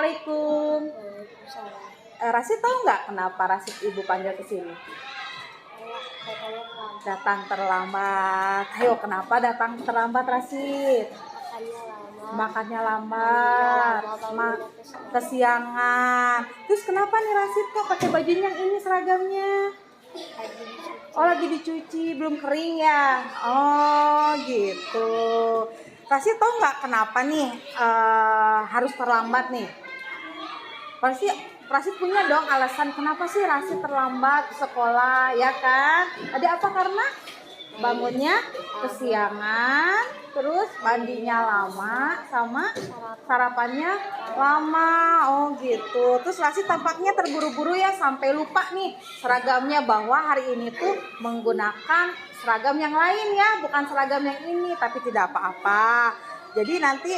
Assalamualaikum. Rasid tahu nggak kenapa Rasid ibu panggil ke sini? Datang terlambat. Ayo, kenapa datang terlambat Rasid? Makannya lambat, kesiangan. Terus kenapa nih Rasid kok pakai bajunya yang ini seragamnya? Oh, lagi dicuci, belum kering ya? Oh gitu. Rasid tahu nggak kenapa nih harus terlambat nih? Pasti Rasid punya dong alasan kenapa sih Rasid terlambat ke sekolah, ya kan? Ada apa karena bangunnya kesiangan, terus mandinya lama, sama sarapannya lama. Oh gitu. Terus Rasid tampaknya terburu-buru ya, sampai lupa nih seragamnya, bahwa hari ini tuh menggunakan seragam yang lain ya, bukan seragam yang ini. Tapi tidak apa-apa. Jadi nanti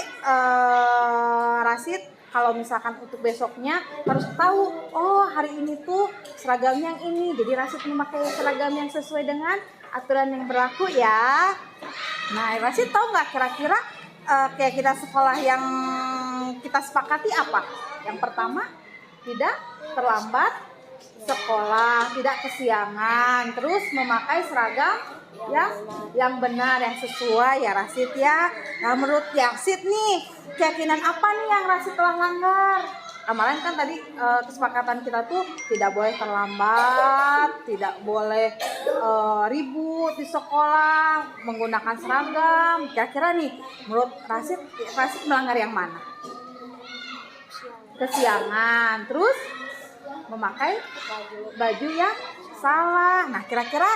Rasid kalau misalkan untuk besoknya harus tahu, oh hari ini tuh seragam yang ini. Jadi Rasid memakai seragam yang sesuai dengan aturan yang berlaku ya. Nah, Rasid tahu nggak kira-kira kayak kita sekolah yang kita sepakati apa? Yang pertama, tidak terlambat sekolah, tidak kesiangan, terus memakai seragam yang benar, yang sesuai ya Rasid ya. Nah, menurut Rasid nih, keyakinan apa nih yang Rasid telah langgar? Kemarin kan tadi kesepakatan kita tuh tidak boleh terlambat, tidak boleh ribut di sekolah, menggunakan seragam. Kira-kira nih, menurut Rasid melanggar yang mana? Kesiangan, terus memakai baju yang salah. Nah, kira-kira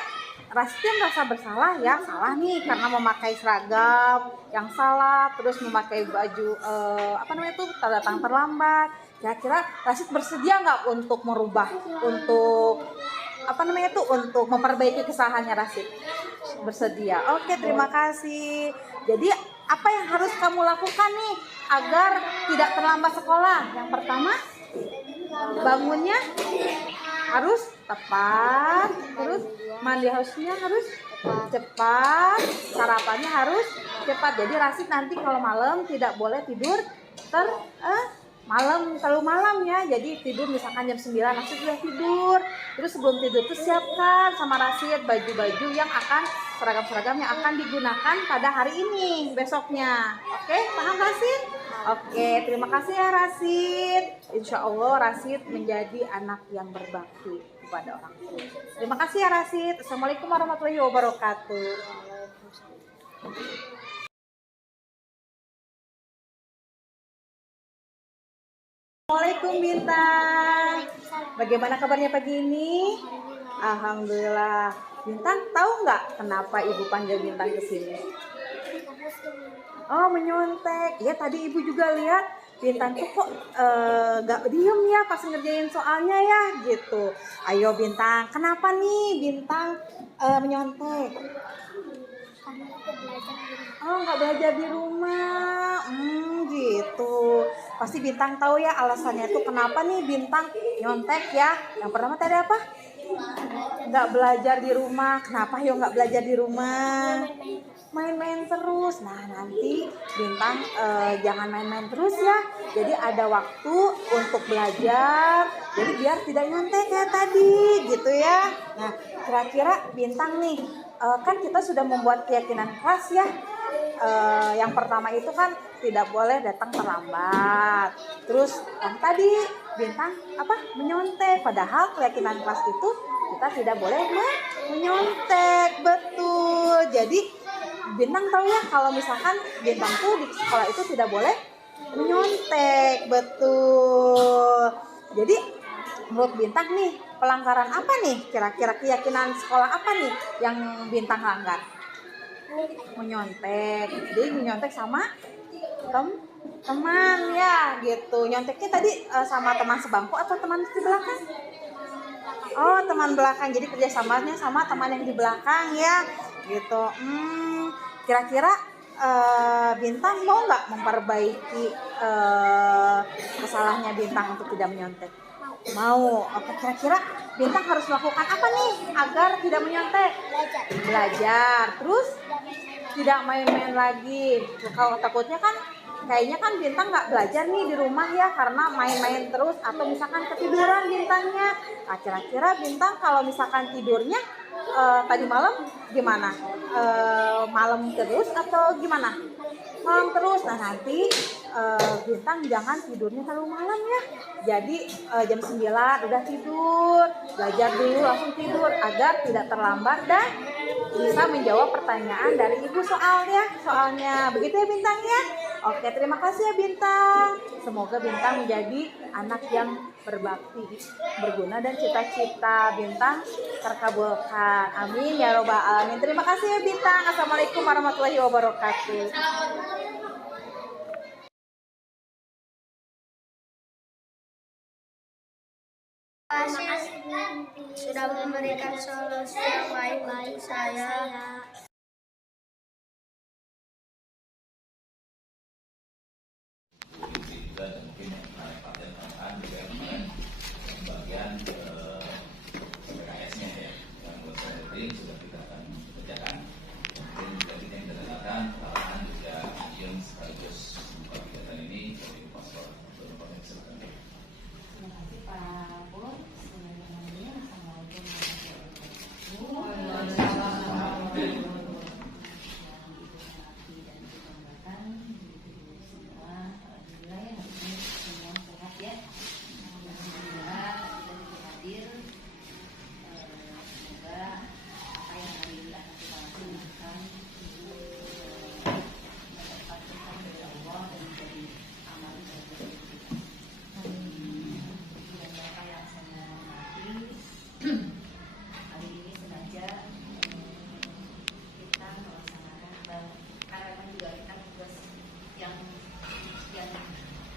Rasid merasa bersalah ya? Salah nih karena memakai seragam yang salah, terus memakai baju datang terlambat. Kira-kira Rasid bersedia nggak untuk merubah, untuk untuk memperbaiki kesalahannya Rasid? Bersedia. Oke, terima kasih. Jadi apa yang harus kamu lakukan nih agar tidak terlambat sekolah? Yang pertama, bangunnya harus tepat, terus mandi hausnya harus cepat, sarapannya harus cepat. Jadi Rasid nanti kalau malam tidak boleh tidur terlalu malam ya. Jadi tidur misalkan jam 9 Rasid sudah tidur. Terus sebelum tidur tuh siapkan sama Rasid baju-baju yang akan seragam-seragam yang akan digunakan pada hari ini, besoknya. Oke, paham Rasid? Oke, terima kasih ya Rasid. Insya Allah Rasid menjadi anak yang berbakti kepada orang tua. Terima kasih ya Rasid. Assalamualaikum warahmatullahi wabarakatuh. Assalamualaikum Bintang. Bagaimana kabarnya pagi ini? Alhamdulillah. Bintang tahu nggak kenapa ibu panggil Bintang ke sini? Oh, menyontek. Ya tadi ibu juga lihat Bintang tuh kok nggak diem ya pas ngerjain soalnya ya gitu. Ayo Bintang, kenapa nih Bintang menyontek? Oh, nggak belajar di rumah. Gitu. Pasti Bintang tahu ya alasannya itu kenapa nih Bintang nyontek ya. Yang pertama tadi apa? Nggak belajar di rumah. Kenapa yo nggak belajar di rumah? Main-main terus. Nah, nanti Bintang jangan main-main terus ya. Jadi ada waktu untuk belajar. Jadi biar tidak nyontek kayak tadi gitu ya. Nah, kira-kira Bintang nih, kan kita sudah membuat keyakinan kelas ya. Yang pertama itu kan tidak boleh datang terlambat. Terus yang tadi Bintang menyontek. Padahal keyakinan kelas itu kita tidak boleh menyontek. Betul. Jadi Bintang tahu ya kalau misalkan Bintang tuh di sekolah itu tidak boleh menyontek. Betul. Jadi menurut Bintang nih, pelanggaran apa nih? Kira-kira keyakinan sekolah apa nih yang Bintang langgar? Menyontek. Jadi menyontek sama teman ya gitu. Nyonteknya tadi sama teman sebangku atau teman di belakang? Oh, teman belakang. Jadi kerjasamanya sama teman yang di belakang ya gitu. Kira-kira Bintang mau nggak memperbaiki kesalahannya Bintang untuk tidak menyontek? Mau. Oke, kira-kira Bintang harus melakukan apa nih agar tidak menyontek? Belajar. Terus tidak main-main lagi. Kalau takutnya kan kayaknya kan Bintang nggak belajar nih di rumah ya karena main-main terus atau misalkan ketiduran Bintangnya. Nah, kira-kira Bintang kalau misalkan tidurnya tadi malam gimana? Malam terus atau gimana? Malam terus. Nah, nanti Bintang jangan tidurnya terlalu malam ya. Jadi jam 9 udah tidur, belajar dulu langsung tidur agar tidak terlambat dan bisa menjawab pertanyaan dari ibu soalnya. Begitu ya Bintang ya. Oke, terima kasih ya Bintang. Semoga Bintang menjadi anak yang berbakti, berguna dan cita-cita Bintang terkabulkan. Amin ya robbal alamin. Terima kasih ya Bintang. Assalamualaikum warahmatullahi wabarakatuh. Terima kasih sudah memberikan solusi yang baik untuk saya. Dan mungkin yang partai tambahan juga kemarin bagian PKS-nya ya, yang buat saya sudah kita akan kerjakan. Mungkin juga kita yang dikatakan arahan juga yang sekaligus buka kegiatan ini dari paslon beberapa silakan. Terima kasih Pak Pur. Assalamualaikum warahmatullahi wabarakatuh.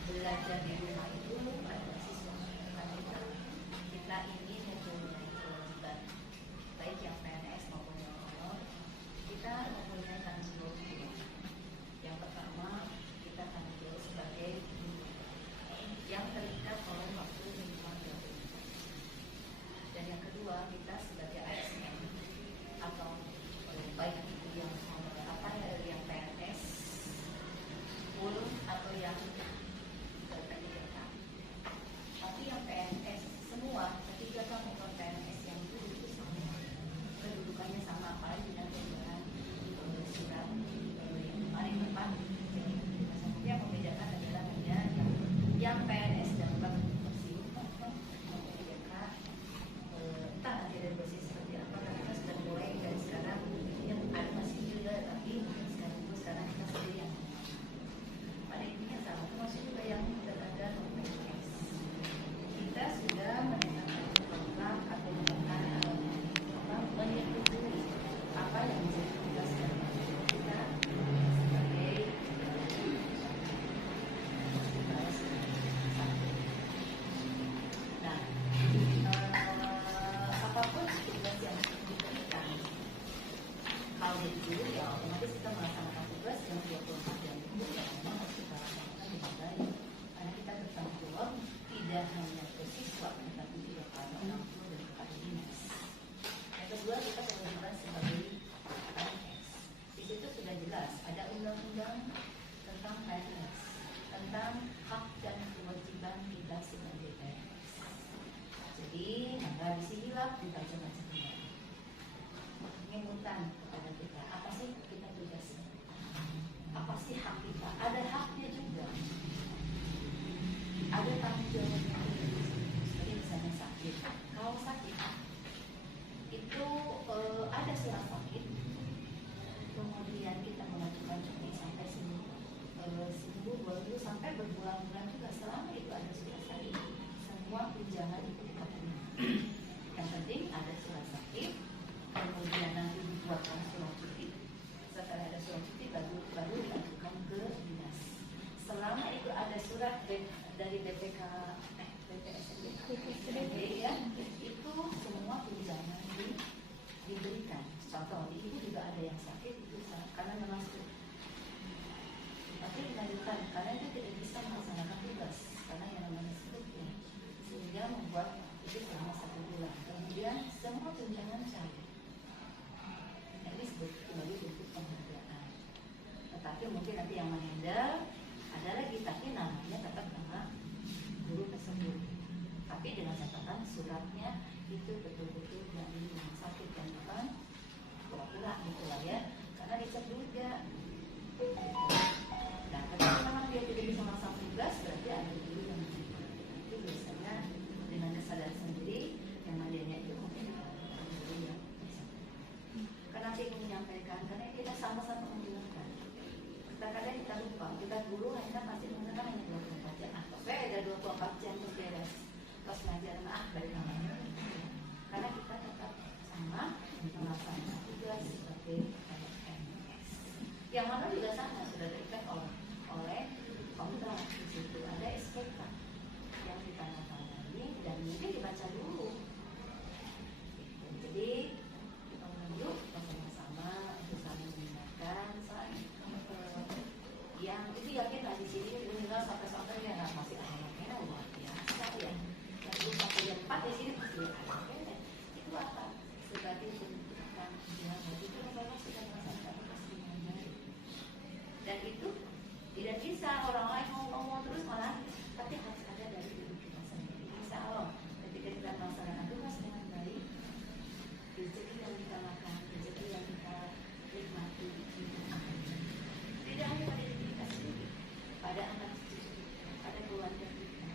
Belajar di rumah itu adalah siswa kita ini mempunyai kewajiban, baik yang PNS maupun yang honor. Kita mempunyai tanggung jawab. Yang pertama, kita tanggung jawab sebagai yang terikat oleh waktu lingkungan dan yang kedua, kita sebagai ASN atau baik itu yang honor yang PNS atau yang tapi yang PNS semua ketiga maupun PNS yang itu sama, kedudukannya sama, apalagi nanti dengan surat yang kemarin depan. Jadi yang membedakan adalah hanya yang PNS dan bersiul membedakan entah nanti dari bersih seperti apa, karena kita sudah mulai dari sekarang yang ada masih juga, tapi sekarang kita sendiri yang pada intinya sama, termasuk juga yang sudah ada PNS. Kita sudah menemukan program atau menyetujui apa yang menjadi tugas dan kita sebagai apapun tugas yang diberikan, hal itu ya otomatis kita melaksanakan tugas yang 24 jam itu ya memang harus kita laksanakan dengan baik, karena kita bertanggung jawab tidak hanya ke siswa tetapi juga kepada orang tua dan kepada dinas. Yang kedua, kita kewajiban sebagai PNS. Di situ sudah jelas ada undang-undang tentang PNS, tentang hak dan kewajiban kita sebagai PNS. Jadi, maka disinilah dibaca-baca kembali. Mengingatkan kepada kita, apa sih kita tugasnya? Apa sih hak kita? Ada haknya juga. Ada tanggung jawabnya. Seperti misalnya sakit. Kalau sakit itu ada surat sakit, kemudian kita mengajukan cuti sampai seminggu, 2 minggu, sampai berbulan-bulan juga. Selama itu ada surat sakit, semua tunjangan itu kita terima. Yang penting ada surat sakit, kemudian nanti dibuatkan surat cuti. Setelah ada surat cuti baru diajukan ke dinas. Selama itu ada surat dari BPK ya, itu semua tunjangan diberikan. Contoh, di ibu juga ada yang sakit itu karena memang tapi dilanjutkan karena itu tidak bisa melaksanakan tugas karena yang namanya stroke ya, sehingga membuat itu selama 1 bulan. Kemudian semua tunjangan cair. Ini sebagai bentuk penghargaan. Tetapi mungkin nanti yang menghandle ada tapi dengan catatan suratnya itu betul-betul dari rumah sakit dan bukan pura-pura gitu lah ya, karena dicek juga. Nah, ketika memang dia tidak bisa melaksanakan tugas, berarti ada guru yang itu biasanya dengan kesadaran sendiri yang adanya itu mungkin guru yang bisa. Karena saya ingin menyampaikan, karena kita sama-sama menggunakan. Kadang-kadang kita lupa, kita guru hanya pasti menggunakan hanya 24 jam. Oke, ada 24 jam terus beres. Pas pelajaran balik namanya. Karena kita tetap sama melaksanakan tugas seperti PNS. Yang mana juga sama sudah terikat oleh kontrak. Di situ ada SPK yang ditandatangani dan mungkin dibaca dulu. Jadi kita menunjuk bersama-sama untuk saling mengingatkan, yang itu yakinlah di sini tinggal sampai ya masih anak-anaknya luar biasa ya. Yang 1-4 di sini masih anak-anaknya. Itu apa? Sebagai pendidikan bahwa itu memang sudah merasakan kesenangan. Dan itu tidak bisa orang lain ngomong terus malah, tapi harus ada dari diri kita sendiri. Insya Allah ketika kita melaksanakan tugas dengan baik, rezeki yang kita makan, rezeki yang kita nikmati, tidak hanya pada diri kita sendiri, pada anak cucu kita, pada keluarga kita.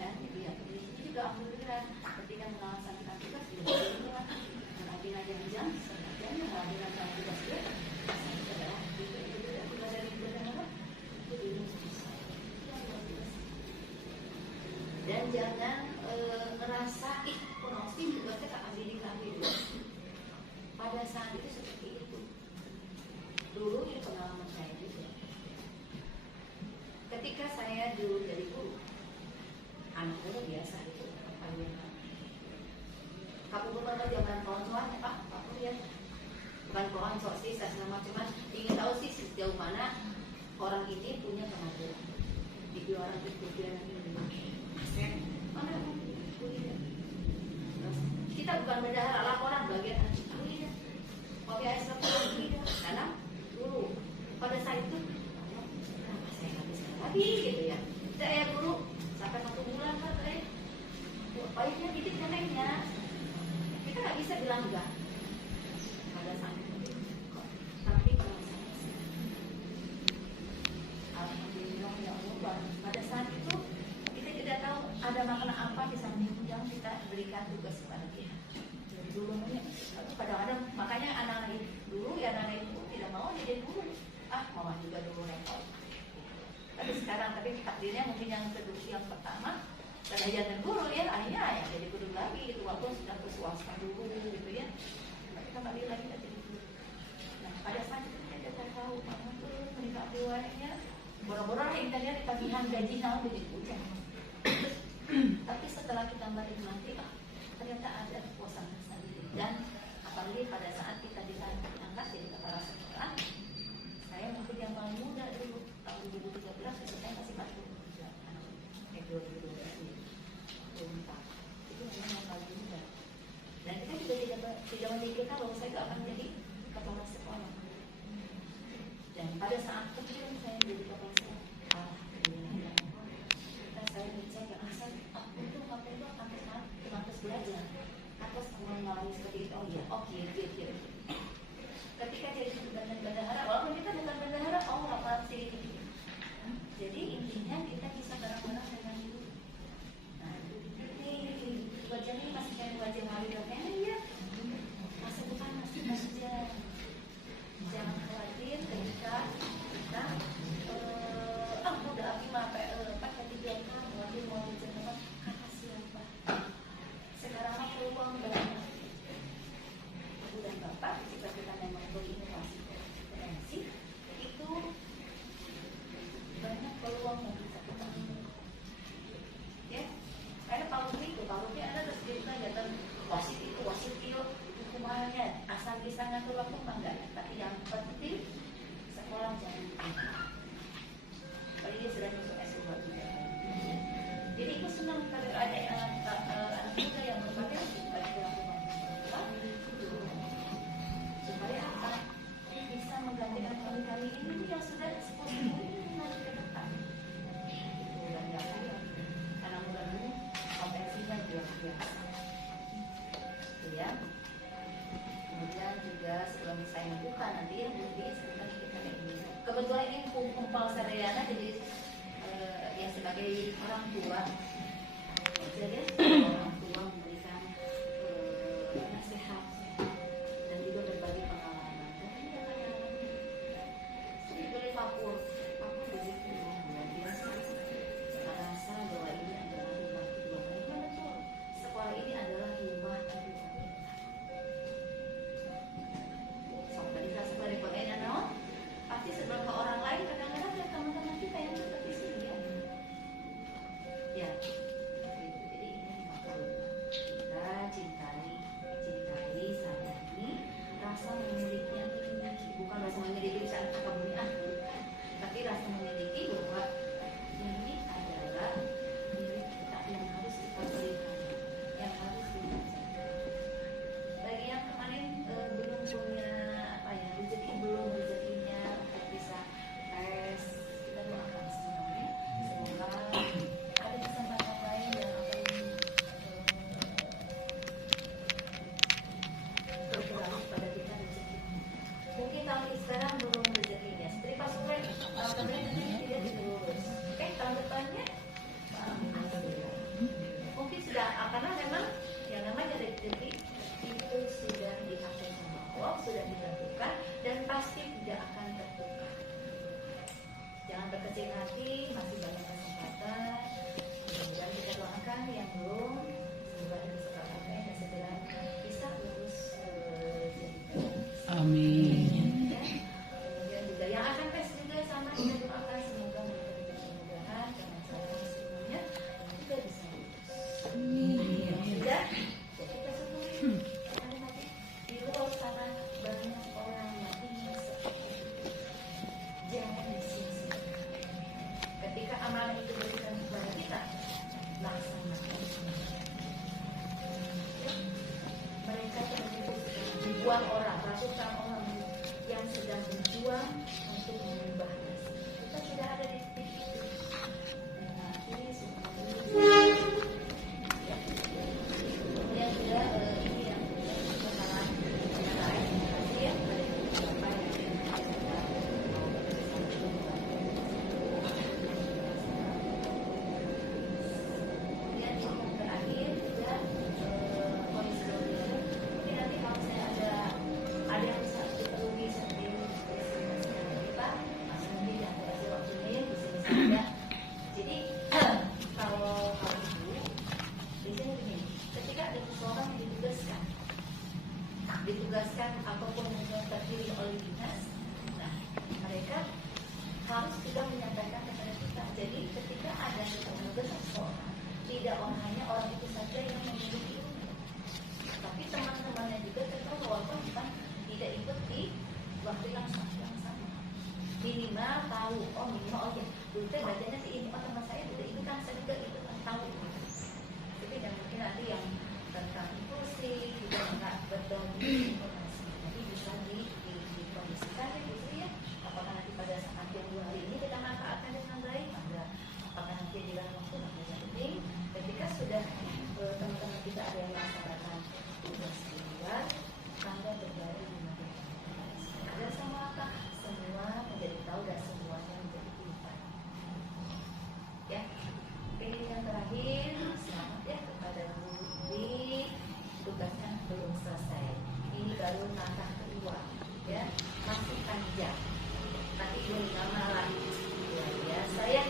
Dan ya, ini juga alhamdulillah ketika melaksanakan tugas tidak berubah, mengambil jam, sebagian mengambil tugas juga. Dan jangan ngerasa penonton tugasnya tak ambil. Pada saat itu seperti itu. Dulu ini pengalaman saya juga. Ketika saya dulu jadi guru, anak saya biasa itu kamu beberapa zaman kawan-kawan Pak ya, bukan kawan sih saya cuma ingin tahu sih sejauh mana orang ini punya kemampuan di orang itu dia nanti mana kita bukan bendahara laporan bagian kuliah kopi air kuliah karena dulu pada saat itu saya nggak bisa lagi gitu ya, saya guru sampai 1 bulan kan baiknya gitu caranya kita nggak bisa bilang enggak pada saat itu. Tapi kalau saya alhamdulillah ya Allah, pada saat itu kita tidak tahu ada makna apa di samping yang kita berikan tugas kepada dia. Jadi dulu kadang-kadang makanya anak-anak dulu ya anak itu tidak mau jadi guru. Mama juga dulu repot. Tapi sekarang takdirnya mungkin yang kedua yang pertama dan jadi guru ya akhirnya ya jadi guru lagi gitu walaupun sudah ke swasta dulu gitu ya. Kita kembali lagi jadi guru. Nah pada saat itu kita tidak tahu mama tuh menikah riwayatnya boro-boro intinya ditagihan gaji nah begitu hujan. Tapi setelah kita menikmati ternyata ada kepuasan tersendiri dan apalagi pada saat kita diangkat jadi kepala sekolah, saya mungkin yang paling muda dulu tahun 2013 saya masih 43 anak 2012 itu memang yang paling muda dan kita juga tidak memikirkan bahwa saya tidak akan menjadi kepala sekolah. Dan pada saat kecil saya menjadi kepala sekolah, alhamdulillah saya dicek yang asal itu sampai itu akan belajar atas mengalami seperti itu. Oh iya, oke. Ketika jadi bendahara, walaupun kita bukan bendahara, apa sih? Jadi intinya kita bisa bareng-bareng dengan guru. Nah, ini wajah ini masih kayak wajah Maria ya. Masih bukan masih belajar. Jangan khawatir ketika kita udah pakai tiga kamu mau bicara kata siapa? Sekarang mah peluang banyak. Ibu dan bapak jika kita memang berinovasi potensi itu banyak peluang yang bisa kita ya. Karena kalau dia ada terus kita jatuh wasit itu hukumannya asal bisa ngatur waktu enggak. Tapi yang penting sekolah jangan kalau dia sudah masuk S2 juga. Jadi aku senang kalau ada anak muda yang berpotensi bagi supaya apa? Bisa menggantikan kali ini yang sudah sepupu ini nanti ke depan. Itu dan yang yang buka nanti ya nanti sebentar kita kayak gini. Kebetulan ini kumpul Sarayana jadi ya sebagai orang tua jadi orang tua memberikan nasihat dan juga berbagi pengalaman. Dan ini akan jadi boleh papur begitu luar biasa. Saya rasa bahwa ini adalah rumah kedua kami. Betul, sekolah ini adalah rumah kedua kami. Sampai di sekolah rekodenya no, pasti sebelum ke orang lain kadang-kadang ada teman-teman kita yang tetap di sini ya. Ya, jadi ini rumah kedua kita cintai, sayangi, rasa memiliki yang dimiliki, bukan rasa memiliki saat kamu tapi rasa memiliki bahwa ini adalah milik kita yang harus kita pelihara, yang harus dijaga. Bagi yang kemarin belum punya belum rezekinya untuk bisa tes, kita doakan semuanya. Semoga ada kesempatan lain yang akan bergerak pada kita rezeki. Mungkin tahun ini sekarang belum rezekinya. Seperti Pak Sule, tahun kemarin tidak dilurus. Oke, tahun depannya mungkin sudah, karena memang yang namanya rezeki itu sudah diatur sama Allah, sudah ditentukan dan pasti tidak akan tertukar. Jangan berkecil hati, masih banyak kesempatan. Mudah-mudahan kita doakan yang belum, semoga ada kesempatannya dan segera bisa lulus jadi Amin. ya. Kemudian juga yang akan tes juga sama kita doakan semoga mereka diberi kemudahan karena saya semuanya juga bisa lulus. Sudah, jadi kita syukuri. Ada nanti di luar sana banyak orang yang ingin seperti itu. Jangan disia-siakan. Ketika amalan itu diberikan kepada kita, laksanakan. Ya. Mereka telah ribuan orang, ratusan orang yang sedang berjuang untuk mengubah nasib. Kita sudah ada di titik itu. Nah, ini semua ya. Kemudian juga ini yang kesalahan yang lain. Kasih ya. Bapak yang kemudian yang terakhir juga kondisi keluarga. Mungkin nanti kalau saya ada yang bisa dipenuhi seperti kita, Mas Andi yang kasih waktunya di sini saja. Jadi kalau ibu di sini begini, ketika ada seseorang yang ditugaskan apapun yang terpilih oleh dinas, nah mereka harus juga menyampaikan kepada kita. Jadi ketika ada menugas seseorang, tidak hanya orang itu saja yang memiliki ilmu, tapi teman-temannya juga tetap walaupun bukan tidak ikut di waktu yang sama. Minimal tahu, oh ya, dulu teh bacanya si ini, teman saya udah ikutan, saya juga ikutan tahu. Tapi dan mungkin nanti yang tentang inklusi juga nggak berbagi informasi, jadi bisa dikondisikan gitu ya. Apakah nanti pada saat yang 2 hari ini kita manfaatkan dengan baik, apakah nanti di dalam waktu yang penting ketika sudah teman-teman kita ada yang melaksanakan tugas di luar, tangga berbagi di masyarakat. Dan semua apa? Semua menjadi tahu dan semuanya menjadi pilihan. Ya, ini yang terakhir, selamat ya kepada Bu Dwi, tugasnya belum selesai. Ini baru langkah kedua, ya masih panjang. Nanti belum lama lagi. Luar biasa ya,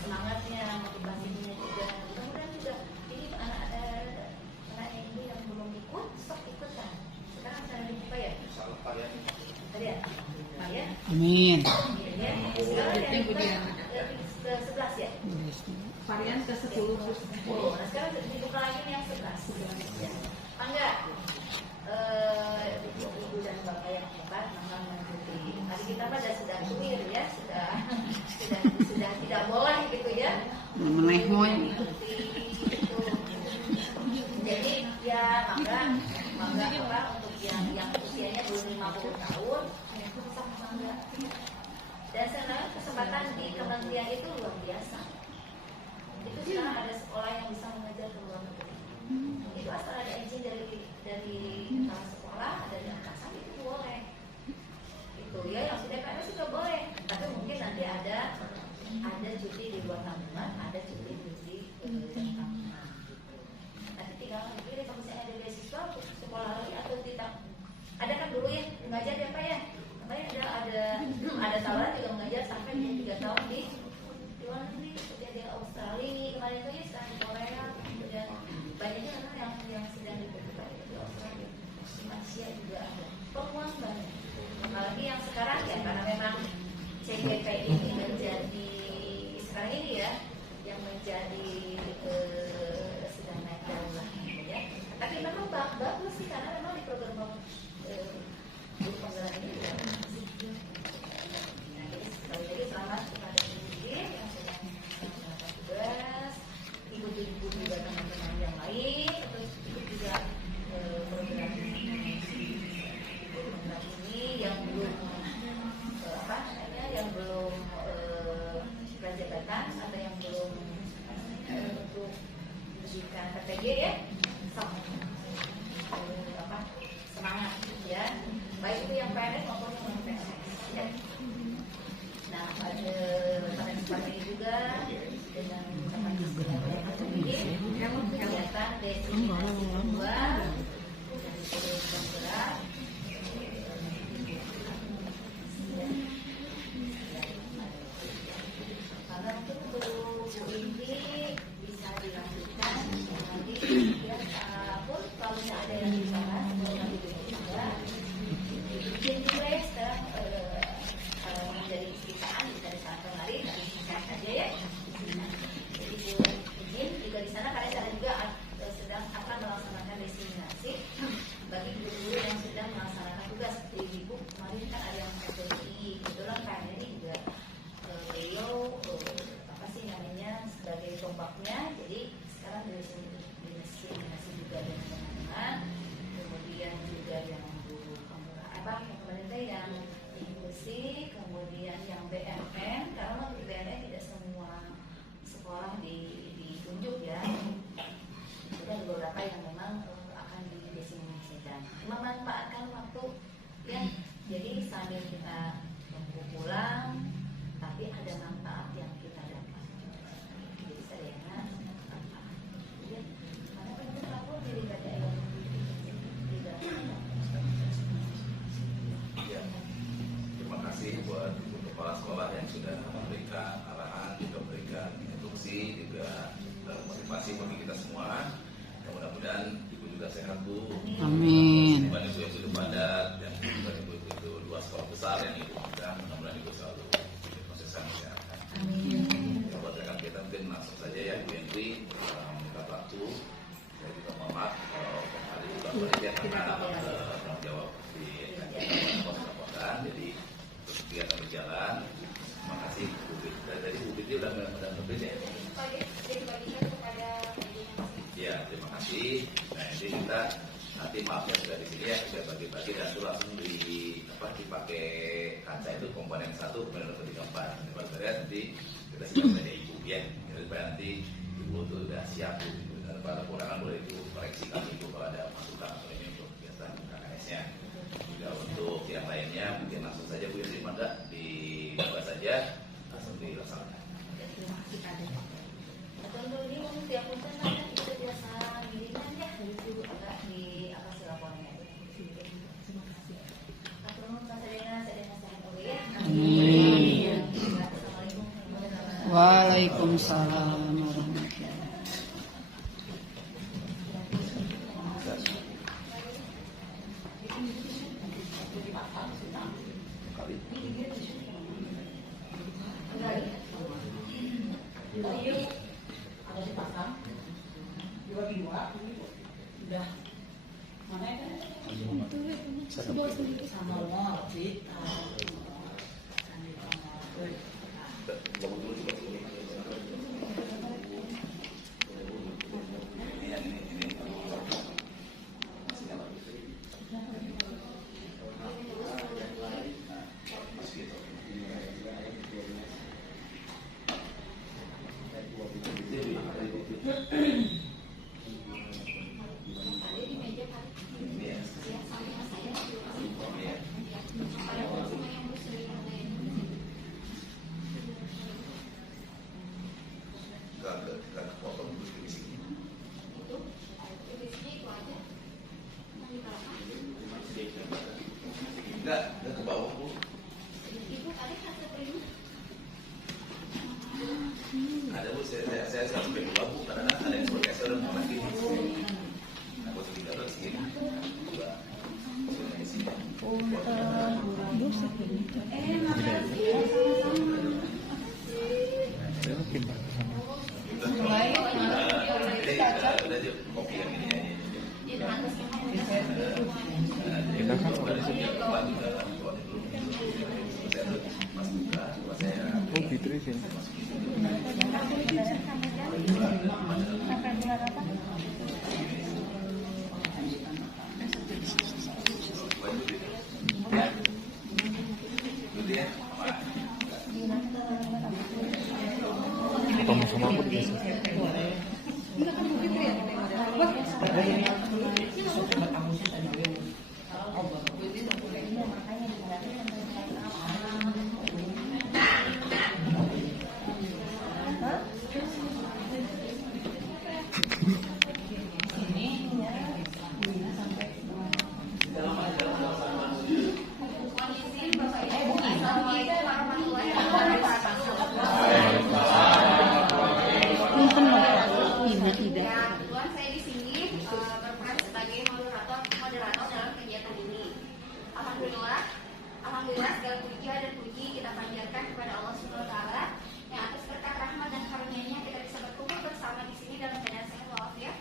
semangatnya, motivasinya juga. Mudah-mudahan juga ini anak ibu yang belum ikut, sok ikutan. Sekarang saya dibuka ya. Tadi ya, Pak ya. Amin. Ya, sekarang yang ke-11 ya. Varian ke-10. Nah, sekarang dibuka lagi nih yang 11. Ya. Angga, ibu dan bapak yang hebat, maka mengikuti. Tadi kita pada sudah clear ya, sudah tidak boleh gitu ya. Menehmoy. Jadi ya maka apa untuk yang usianya belum 50 tahun, itu sama-sama. Dan sekarang kesempatan di kementerian itu luar biasa. Itu sekarang ada sekolah yang bisa mengajar ke luar negeri. Itu asal ada izin dari kepala sekolah, dari atasan itu boleh. mengajar ya Pak ya. Kemarin ada tawaran juga mengajar sampai 3 tahun di luar negeri, seperti di Australia kemarin itu ya, sekarang di Korea, kemudian banyaknya memang yang sedang dibutuhkan di Australia, di Malaysia juga ada peluang banyak. Apalagi yang sekarang ya, karena memang CGP ini menjadi sekarang ini ya, yang menjadi sedang naik daun lah ya. Tapi memang bagus sih, karena memang di program guru penggerak ini juga jadi selamat kepada ibu yang sedang melakukan tugas, ibu-ibu juga teman-teman yang lain, terus ikut juga program ini yang belum yang belum prajabatan atau yang belum untuk menunjukkan PTG ya, semangat ya, baik itu yang PNS maupun yang PNS ya. Nah, pada kesempatan ini juga dengan teman ini kegiatan destinasi 2 dari penggerak karena mungkin untuk ini bisa dilanjutkan nanti ya, pun kalau ada yang dibahas nanti juga bikin juga ya sekarang menjadi istiqaan bisa di saat kemarin nanti singkat saja ya. Jadi izin juga di sana karena saya juga sedang akan melaksanakan destinasi bagi guru yang sedang melaksanakan tugas di ibu kemarin kan ada yang FPI kebetulan kan ini juga beliau apa sih namanya sebagai tombaknya, jadi sekarang dari destinasi juga dengan teman-teman, kemudian juga yang guru yang kemarin yang inklusi, kemudian yang BMN karena di BMN tidak semua sekolah ditunjuk ya, ada beberapa yang memang akan didesimasikan memanfaatkan waktu ya, jadi sambil kita tunggu pulang tapi ada manfaat yang kita dapat, jadi sarjana manfaat ya, karena penting lapor jadi pada yang tidak. Ya, terima kasih buat ibu kepala sekolah yang sudah memberikan arahan, juga memberikan instruksi, juga motivasi bagi kita semua. Mudah-mudahan ibu juga sehat Bu. Amin. Bukan ibu yang sudah padat, dan bukan ibu itu 2 sekolah besar yang ibu pegang. Mudah-mudahan ibu selalu proses kesehatan. Amin. Ya, buat rekan kita mungkin langsung saja ya Bu Hendri minta waktu. Saya juga mohon maaf kalau hari ini Bapak Hendri karena tanggung jawab di pos-posan, jadi terus kegiatan berjalan. Terima kasih Bu Hendri. Tadi Bu Hendri udah ngebis ya. Ya, terima kasih. Nah, ini kita nanti maafnya sudah di sini ya, sudah bagi-bagi dan itu langsung dipakai kaca itu komponen 1 kemudian nomor 3, 4. Nanti kita sudah ada ibu ya, jadi nanti ibu itu sudah siap gitu. Dan pada kurangan boleh itu koreksi kami itu kalau ada masukan atau ini untuk kegiatan KKS-nya. Juga untuk yang lainnya mungkin langsung saja Bu yang enggak dibuat saja langsung dilaksanakan. Terima kasih Kak. Untuk ini untuk tiap punten kan kita biasa milihan ya, itu agak di apa sih laporannya itu. Terima kasih. Assalamualaikum warahmatullahi wabarakatuh. Assalamualaikum warahmatullahi wabarakatuh. Waalaikumsalam warahmatullahi Mas gitu. Enggak ke bawah Bu. Ada Bu, saya sampai ke bawah Bu, karena ada yang bergeser dan mau lagi. Aku sudah dapat sini. Dua. Sudah di sini. Udah aja kopi yang ini aja. Kita kan udah disebut baju dalam tuan dulu. Saya tuh Mas Buka, saya. Oh, Fitri sih. Ketemu sama aku di sini. Kebetulan saya di sini berperan sebagai moderator dalam kegiatan ini. Alhamdulillah segala puji dan puji kita panjatkan kepada Allah Subhanahu Wa Taala yang atas berkat rahmat dan karunia-Nya kita bisa berkumpul bersama di sini dalam keadaan sehat walafiat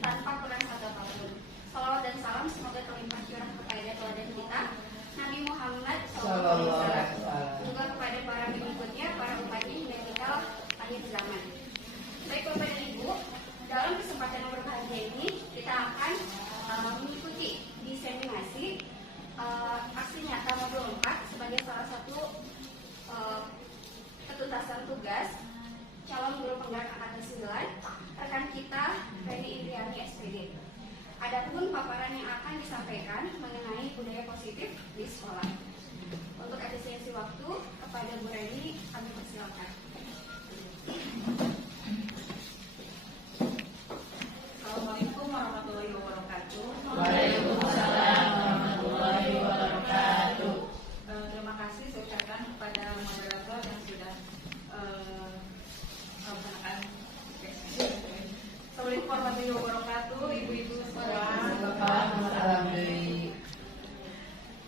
tanpa kurang satu apapun. Salawat dan salam semoga terlimpah curah kepada teladan kita Nabi Muhammad SAW, juga kepada para pengikutnya, para umatnya hingga kita akhir zaman. Baik Bapak dan Ibu, dalam kesempatan yang berbahagia ini kita akan mengikuti diseminasi aksi nyata modul 4 sebagai salah satu ketuntasan tugas calon guru penggerak angkatan 9 rekan kita Reni Indriani SPD. Adapun paparan yang akan disampaikan mengenai budaya positif di sekolah. Untuk efisiensi waktu kepada Bu Reni kami persilakan. Assalamualaikum warahmatullahi wabarakatuh. Waalaikumsalam warahmatullahi wabarakatuh. Terima kasih saya ucapkan kepada moderator yang sudah melaksanakan. Assalamualaikum warahmatullahi wabarakatuh, ibu-ibu semua.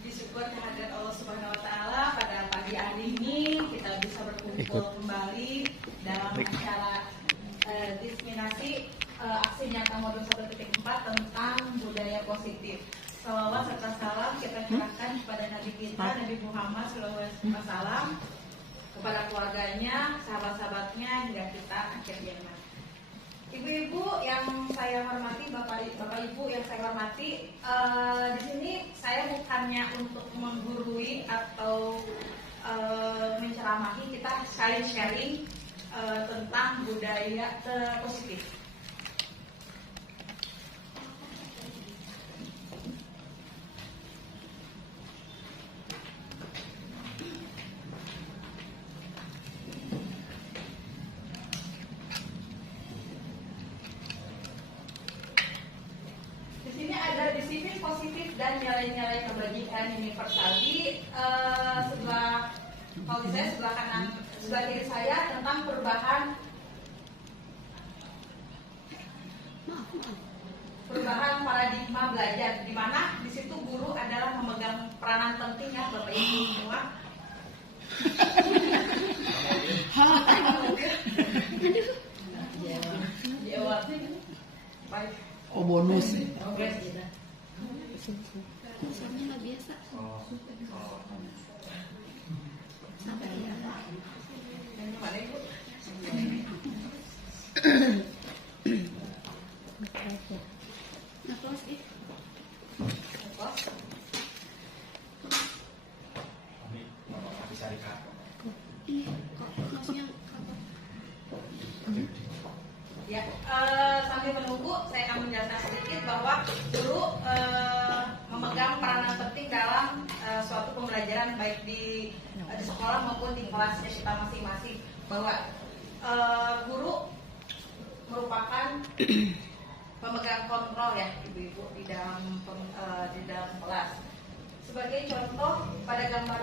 Disyukur kehadirat Allah Subhanahu Wa Taala pada pagi hari ini kita bisa berkumpul kembali dalam acara diseminasi aksi nyata modul 1.4 tentang budaya positif. Salawat serta salam kita curahkan kepada Nabi kita, Nabi Muhammad SAW, kepada keluarganya, sahabat-sahabatnya, hingga kita akhir zaman. Ibu-ibu yang saya hormati, bapak ibu yang saya hormati, di sini saya bukannya untuk menggurui atau menceramahi, kita sharing tentang budaya positif. Disiplin positif dan nilai-nilai kebajikan universal di sebelah, kalau di saya sebelah kanan, sebelah kiri saya tentang perubahan paradigma belajar, di mana di situ guru adalah memegang peranan penting ya Bapak Ibu semua. Oh, bonus. Soalnya nggak biasa. Sabar ya. Nah, close it. Iya, kok close-nya Ya, sambil menunggu saya akan menjelaskan sedikit bahwa guru memegang peranan penting dalam suatu pembelajaran baik di sekolah maupun di kelasnya kita masing-masing, bahwa guru merupakan pemegang kontrol ya ibu-ibu di dalam kelas. Sebagai contoh pada gambar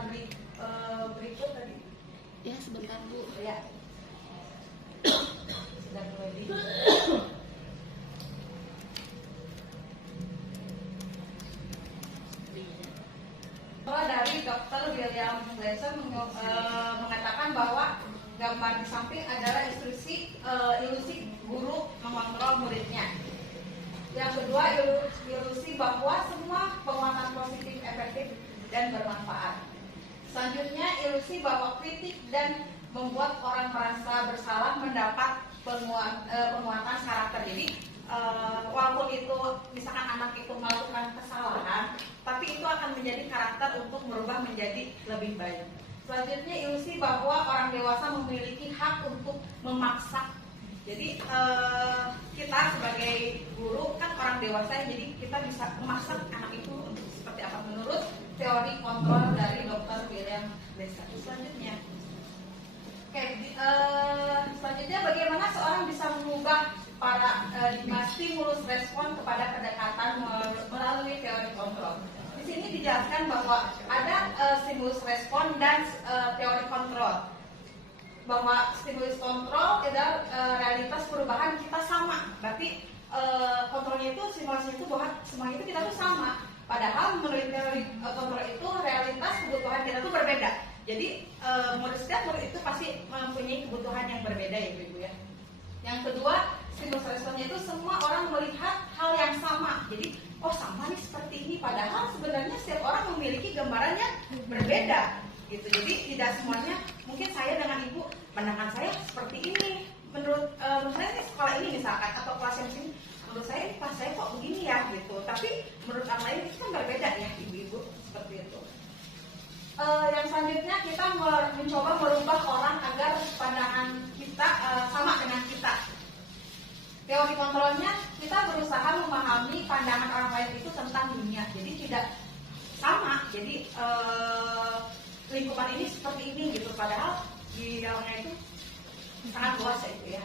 berikut tadi. Ya, sebentar Bu. Ya. Sudah ready. Dari Dr. William Gleason mengatakan bahwa gambar di samping adalah ilusi guru mengontrol muridnya. Yang kedua, ilusi bahwa semua penguatan positif efektif dan bermanfaat. Selanjutnya, ilusi bahwa kritik dan membuat orang merasa bersalah mendapat penguatan karakter. Jadi walaupun itu misalkan anak itu melakukan kesalahan, tapi itu akan menjadi karakter untuk merubah menjadi lebih baik. Selanjutnya, ilusi bahwa orang dewasa memiliki hak untuk memaksa. Jadi kita sebagai guru kan orang dewasa, jadi kita bisa memaksa anak itu untuk seperti apa menurut teori kontrol dari Dr. William Gleason. Selanjutnya, selanjutnya bagaimana seorang bisa mengubah para stimulus respon kepada kedekatan melalui teori kontrol. Di sini dijelaskan bahwa ada stimulus respon dan teori kontrol. Bahwa stimulus kontrol adalah realitas perubahan kita sama. Berarti kontrolnya itu, simulasi itu bahwa semua itu kita tuh sama. Padahal menurut teori kontrol itu realitas kebutuhan kita tuh berbeda. Jadi menurut setiap murid itu pasti mempunyai kebutuhan yang berbeda ya Ibu ya. Yang kedua, stimulus responnya itu semua orang melihat hal yang sama. Jadi, oh sama nih seperti ini. Padahal sebenarnya setiap orang memiliki gambaran yang berbeda. Gitu. Jadi tidak semuanya, mungkin saya dengan Ibu, pandangan saya seperti ini. Menurut saya nih sekolah ini misalkan, atau kelas yang sini, menurut saya ini kelas saya kok begini ya gitu. Tapi menurut orang lain itu kan berbeda ya Ibu-Ibu, seperti itu. Yang selanjutnya kita mencoba merubah orang agar pandangan kita sama dengan kita. Teori kontrolnya kita berusaha memahami pandangan orang lain itu tentang dunia. Jadi tidak sama. Jadi lingkupan ini seperti ini gitu. Padahal di dalamnya itu sangat luas ya itu ya.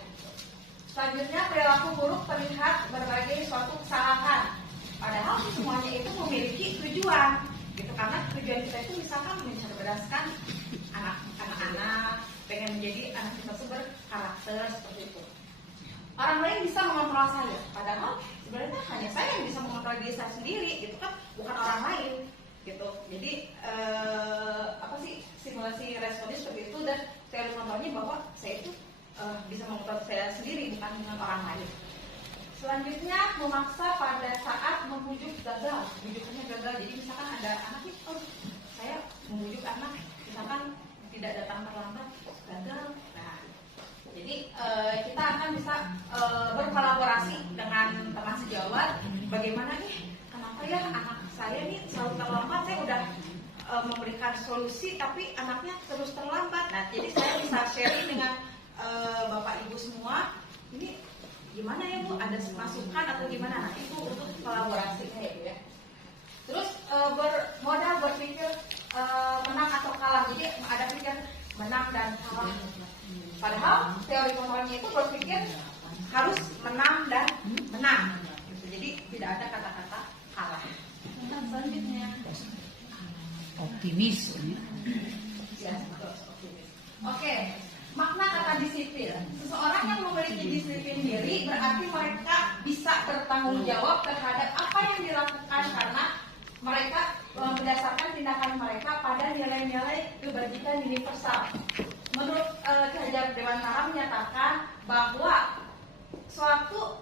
Selanjutnya perilaku buruk terlihat berbagai suatu kesalahan. Padahal semuanya itu memiliki tujuan. Gitu, karena tujuan kita itu misalkan mencerdaskan anak-anak, pengen menjadi anak kita itu berkarakter seperti itu. Orang lain bisa mengontrol saya, padahal sebenarnya hanya saya yang bisa mengontrol diri saya sendiri, gitu kan, bukan orang lain, gitu. Jadi simulasi responnya seperti itu dan teori kontrolnya bahwa saya itu bisa mengontrol saya sendiri, bukan dengan orang lain. Selanjutnya, memaksa pada saat membujuk gagal. Bujukannya gagal. Jadi misalkan ada anak nih, saya membujuk anak, misalkan tidak datang terlambat, gagal. Nah, jadi kita akan bisa berkolaborasi dengan teman sejawat. Bagaimana nih, kenapa ya anak saya nih selalu terlambat? Saya udah memberikan solusi, tapi anaknya terus terlambat. Nah, jadi saya bisa sharing dengan Bapak Ibu semua. Ini gimana ya Bu, ada masukan atau gimana nanti Bu untuk kolaborasi kayak gitu ya. Terus modal berpikir menang atau kalah. Jadi ada pikir menang dan kalah. Padahal teori kontrolnya itu berpikir harus menang dan menang. Jadi tidak ada kata-kata kalah. Selanjutnya Optimis. ya, optimis. Oke. Makna kata disiplin. Seseorang yang memiliki disiplin diri berarti mereka bisa bertanggung jawab terhadap apa yang dilakukan karena mereka berdasarkan tindakan mereka pada nilai-nilai kebajikan universal. Menurut Ki Hajar Dewantara menyatakan bahwa suatu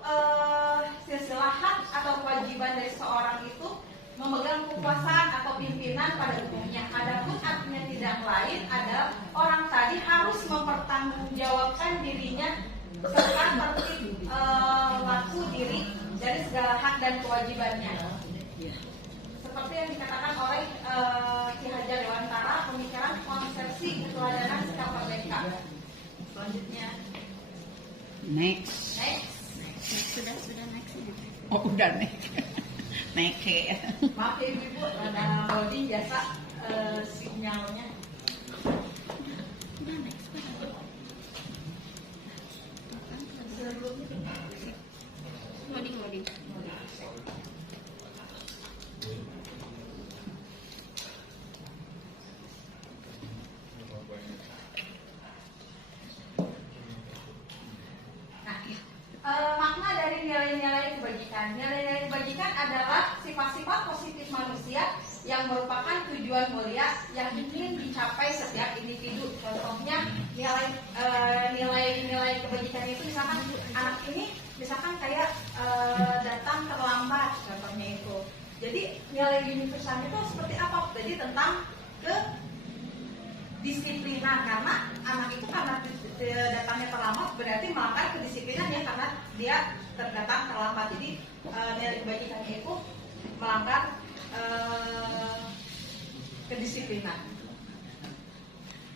silsilahan atau kewajiban dari seorang itu memegang kekuasaan atau pimpinan pada umumnya. Adapun artinya tidak lain adalah orang tadi harus mempertanggungjawabkan dirinya serta tertib laku diri dari segala hak dan kewajibannya. Seperti yang dikatakan oleh Ki Hajar Dewantara, pemikiran konsepsi keteladanan sikap merdeka. Selanjutnya. Next. Sudah next ini. Oh udah next. Neke. Maaf ya Ibu, ada loading jasa sinyalnya. Udah next. Loading. kebajikan. Nilai-nilai kebajikan adalah sifat-sifat positif manusia yang merupakan tujuan mulia yang ingin dicapai setiap individu. Contohnya nilai kebajikan itu misalkan anak ini misalkan kayak datang terlambat contohnya itu. Jadi nilai universal itu seperti apa? Jadi tentang kedisiplinan, karena anak itu karena datangnya terlambat berarti melanggar kedisiplinan ya, karena dia datang terlambat. Jadi nilai kebajikannya itu melanggar kedisiplinan.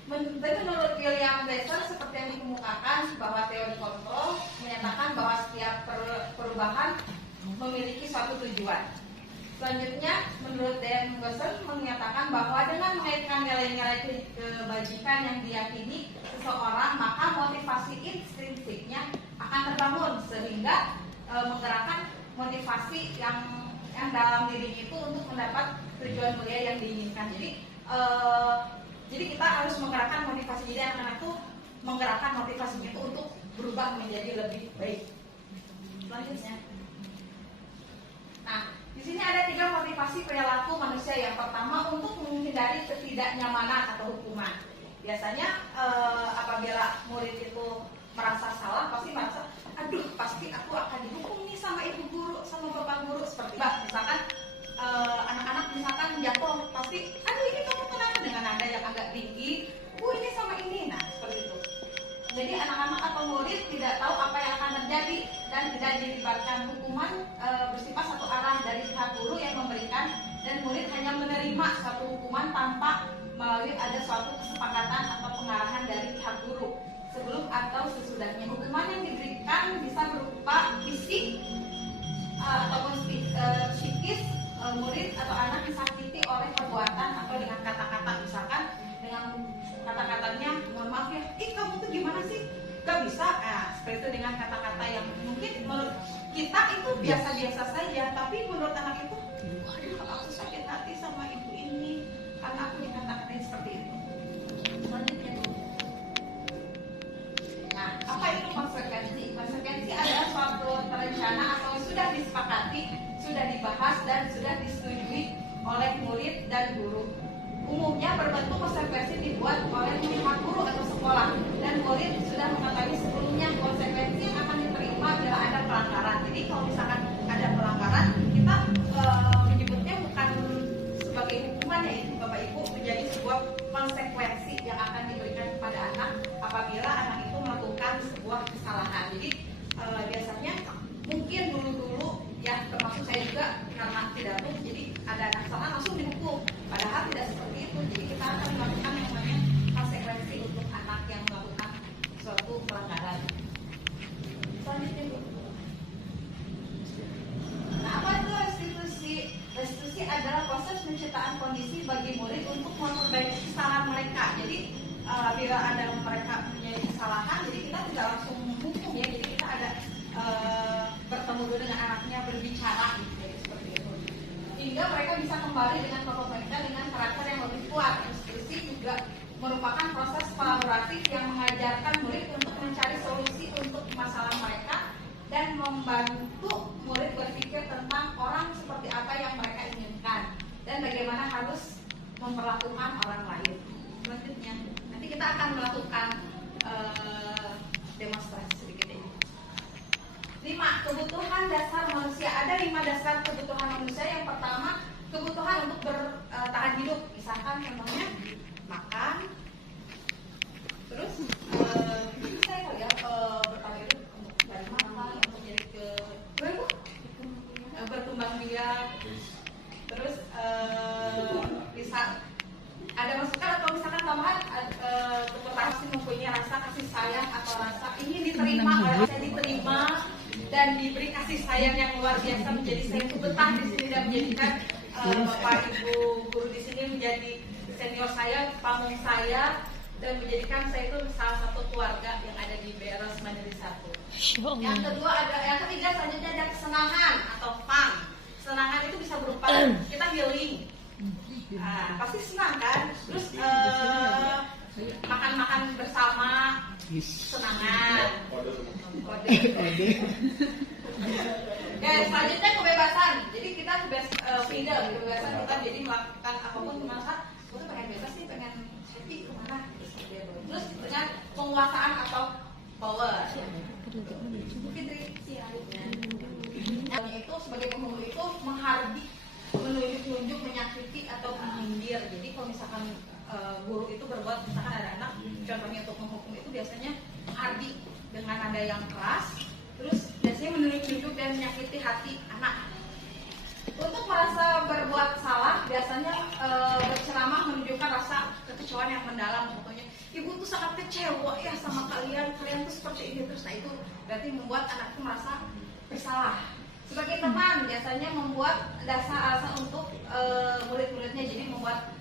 Menurut William Glasser seperti yang dikemukakan bahwa teori kontrol menyatakan bahwa setiap perubahan memiliki suatu tujuan. Selanjutnya, menurut Dan Gosson menyatakan bahwa dengan mengaitkan nilai-nilai kebajikan yang diyakini seseorang, maka motivasi intrinsipnya akan terbangun sehingga menggerakkan motivasi yang dalam diri itu untuk mendapat tujuan mulia yang diinginkan. Jadi kita harus menggerakkan motivasi. Jadi anak-anak tuh menggerakkan motivasinya itu untuk berubah menjadi lebih baik. Selanjutnya, nah di sini ada 3 motivasi perilaku manusia. Yang pertama, untuk menghindari ketidaknyamanan atau hukuman. Biasanya apabila murid itu merasa salah, pasti merasa, aduh pasti aku akan dihukum nih sama ibu guru, sama bapak guru. Seperti misalkan anak-anak misalkan jatuh, pasti, aduh ini kamu kenapa, dengan nada yang agak tinggi, ini sama ini. Nah seperti itu. Jadi anak-anak atau murid tidak tahu apa yang akan terjadi dan tidak dilibatkan hukuman bersifat satu arah dari pihak guru yang memberikan, dan murid hanya menerima satu hukuman tanpa melalui ada suatu kesepakatan atau pengarahan dari pihak guru sebelum atau sesudahnya. Hukuman yang diberikan bisa berupa fisik ataupun psikis. Murid atau anak disakiti oleh perbuatan atau dengan kata-kata, misalkan dengan kata-katanya, mohon maaf ya, kamu tuh gimana sih, gak bisa, seperti itu, dengan kata-kata yang mungkin menurut kita itu biasa-biasa saja, tapi menurut anak itu, aduh aku sakit hati sama ibu ini karena aku dikata-katain seperti itu. Selanjutnya, nah apa itu konsekuensi? Konsekuensi adalah suatu rencana atau sudah disepakati, sudah dibahas dan sudah disetujui oleh murid dan guru. Umumnya berbentuk konsekuensi dibuat oleh pihak guru atau sekolah, dan murid sudah mengetahui sebelumnya konsekuensi yang akan diterima bila ada pelanggaran. Jadi kalau misalkan ada pelanggaran, kita menyebutnya bukan sebagai hukuman ya itu Bapak Ibu, menjadi sebuah konsekuensi yang akan diberikan kepada anak apabila anak itu melakukan sebuah kesalahan. Jadi biasanya mungkin dulu-dulu ya, termasuk saya juga, karena tidak tahu, jadi ada anak salah langsung dihukum, padahal tidak seperti itu. Jadi kita akan melakukan yang namanya konsekuensi untuk anak yang melakukan suatu pelanggaran. Selanjutnya, Bu. Nah, apa itu restitusi? Restitusi adalah proses penciptaan kondisi bagi murid untuk memperbaiki kesalahan mereka. Jadi bila ada mereka punya kesalahan, jadi kita tidak langsung menghukum ya, jadi kita ada bertemu dulu dengan anaknya, berbicara gitu, seperti itu, hingga mereka bisa kembali dengan tokoh mereka dengan karakter yang lebih kuat. Restitusi juga merupakan proses kolaboratif yang mengajarkan murid untuk mencari solusi untuk masalah mereka dan membantu murid berpikir tentang orang seperti apa yang mereka inginkan dan bagaimana harus memperlakukan orang lain. Selanjutnya, nanti kita akan melakukan demonstrasi sedikit ini. 5. Kebutuhan dasar manusia. Ada 5 dasar kebutuhan manusia. Yang pertama, kebutuhan untuk bertahan hidup. Misalkan contohnya makan. Terus saya kali ya bertahan hidup untuk dari makan, untuk jadi berkembang biak. Terus bisa ada masukan atau misalkan tambahan pasti mempunyai rasa kasih sayang atau rasa ingin diterima oleh saya, diterima dan diberi kasih sayang yang luar biasa, menjadi saya itu betah di sini dan menjadikan Bapak Ibu guru di sini menjadi senior saya, pamong saya, dan menjadikan saya itu salah satu keluarga yang ada di BRS Mandiri 1. Yang kedua yang ketiga selanjutnya ada kesenangan atau fun. Kesenangan itu bisa berupa kita healing. Pasti senang kan? Terus makan-makan bersama, kesenangan. Kode. selanjutnya kebebasan. Jadi kita freedom, kebebasan kita jadi melakukan apapun masa aku tuh pengen bebas sih, pengen happy kemana gitu. Terus dengan penguasaan atau power. Fitri, yang itu sebagai penghulu itu menghardik, menunjuk-nunjuk, menyakiti atau menyindir. Jadi kalau misalkan guru itu berbuat, misalkan ada anak, contohnya untuk menghukum itu biasanya menghardik dengan nada yang keras, terus biasanya menunjuk-nunjuk dan menyakiti hati anak. Untuk merasa berbuat salah, biasanya berceramah menunjukkan rasa kekecewaan yang mendalam. Contohnya, ibu tuh sangat kecewa ya sama kalian tuh seperti ini terus. Nah itu berarti membuat anak itu merasa bersalah. Sebagai teman, biasanya membuat dasar alasan untuk murid-muridnya, jadi membuat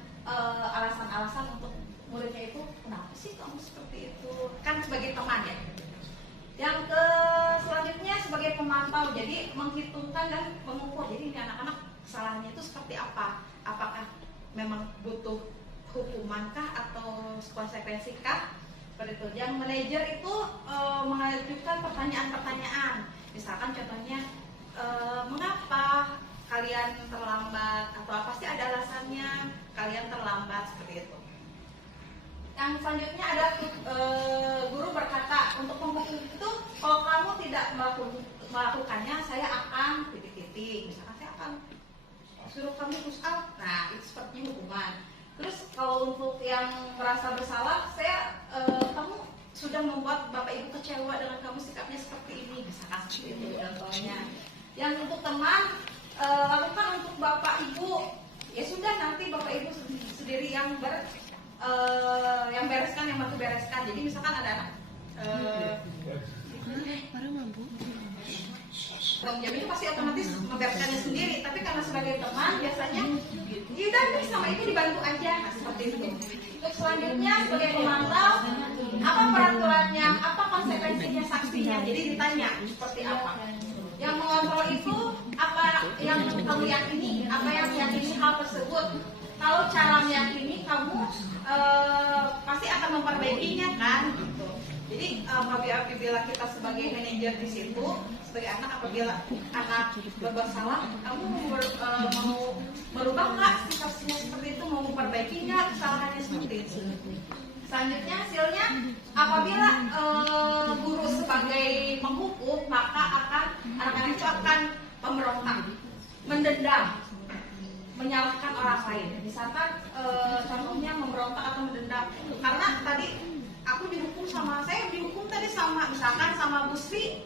alasan-alasan untuk muridnya itu, kenapa sih kamu seperti itu? Kan sebagai teman ya. Yang selanjutnya sebagai pemantau, jadi menghitungkan dan mengukur. Jadi ini anak-anak kesalahannya itu seperti apa? Apakah memang butuh hukumankah atau konsekuensikah? Seperti itu. Yang manajer itu mengajukan pertanyaan-pertanyaan. Misalkan contohnya, mengapa kalian terlambat? Atau apa sih ada alasannya kalian terlambat? Seperti itu. Yang selanjutnya ada guru berkata, untuk menghukum itu kalau kamu tidak melakukannya, saya akan titik-titik. Misalkan saya akan suruh kamu push up. Nah itu sepertinya hukuman. Terus kalau untuk yang merasa bersalah, kamu sudah membuat bapak ibu kecewa dengan kamu, sikapnya seperti ini. Misalkan seperti itu contohnya. Yang untuk teman, lakukan untuk bapak ibu, ya sudah nanti bapak ibu sendiri yang bereskan, yang bantu bereskan. Jadi misalkan ada anak tanggung jawab itu pasti otomatis membereskannya sendiri, tapi karena sebagai teman biasanya udah sama itu dibantu aja. Nah, seperti itu. Untuk selanjutnya sebagai pemantau, apa peraturannya, apa konsekuensinya, sanksinya, jadi ditanya seperti apa. Yang mengontrol itu apa yang kamu yakini, apa yang yakini hal tersebut. Kalau cara meyakini kamu pasti akan memperbaikinya kan gitu. Jadi apabila kita sebagai manajer di situ, sebagai anak, apabila anak berbuat salah, kamu mau merubah nggak sikapnya seperti itu, mau memperbaiki nggak kesalahannya seperti itu. Selanjutnya hasilnya, apabila guru sebagai penghukum, maka anak-anak itu akan memberontak, mendendam, menyalahkan orang lain. Misalkan contohnya memberontak atau mendendam, karena tadi saya dihukum tadi sama, misalkan sama Bu Sri,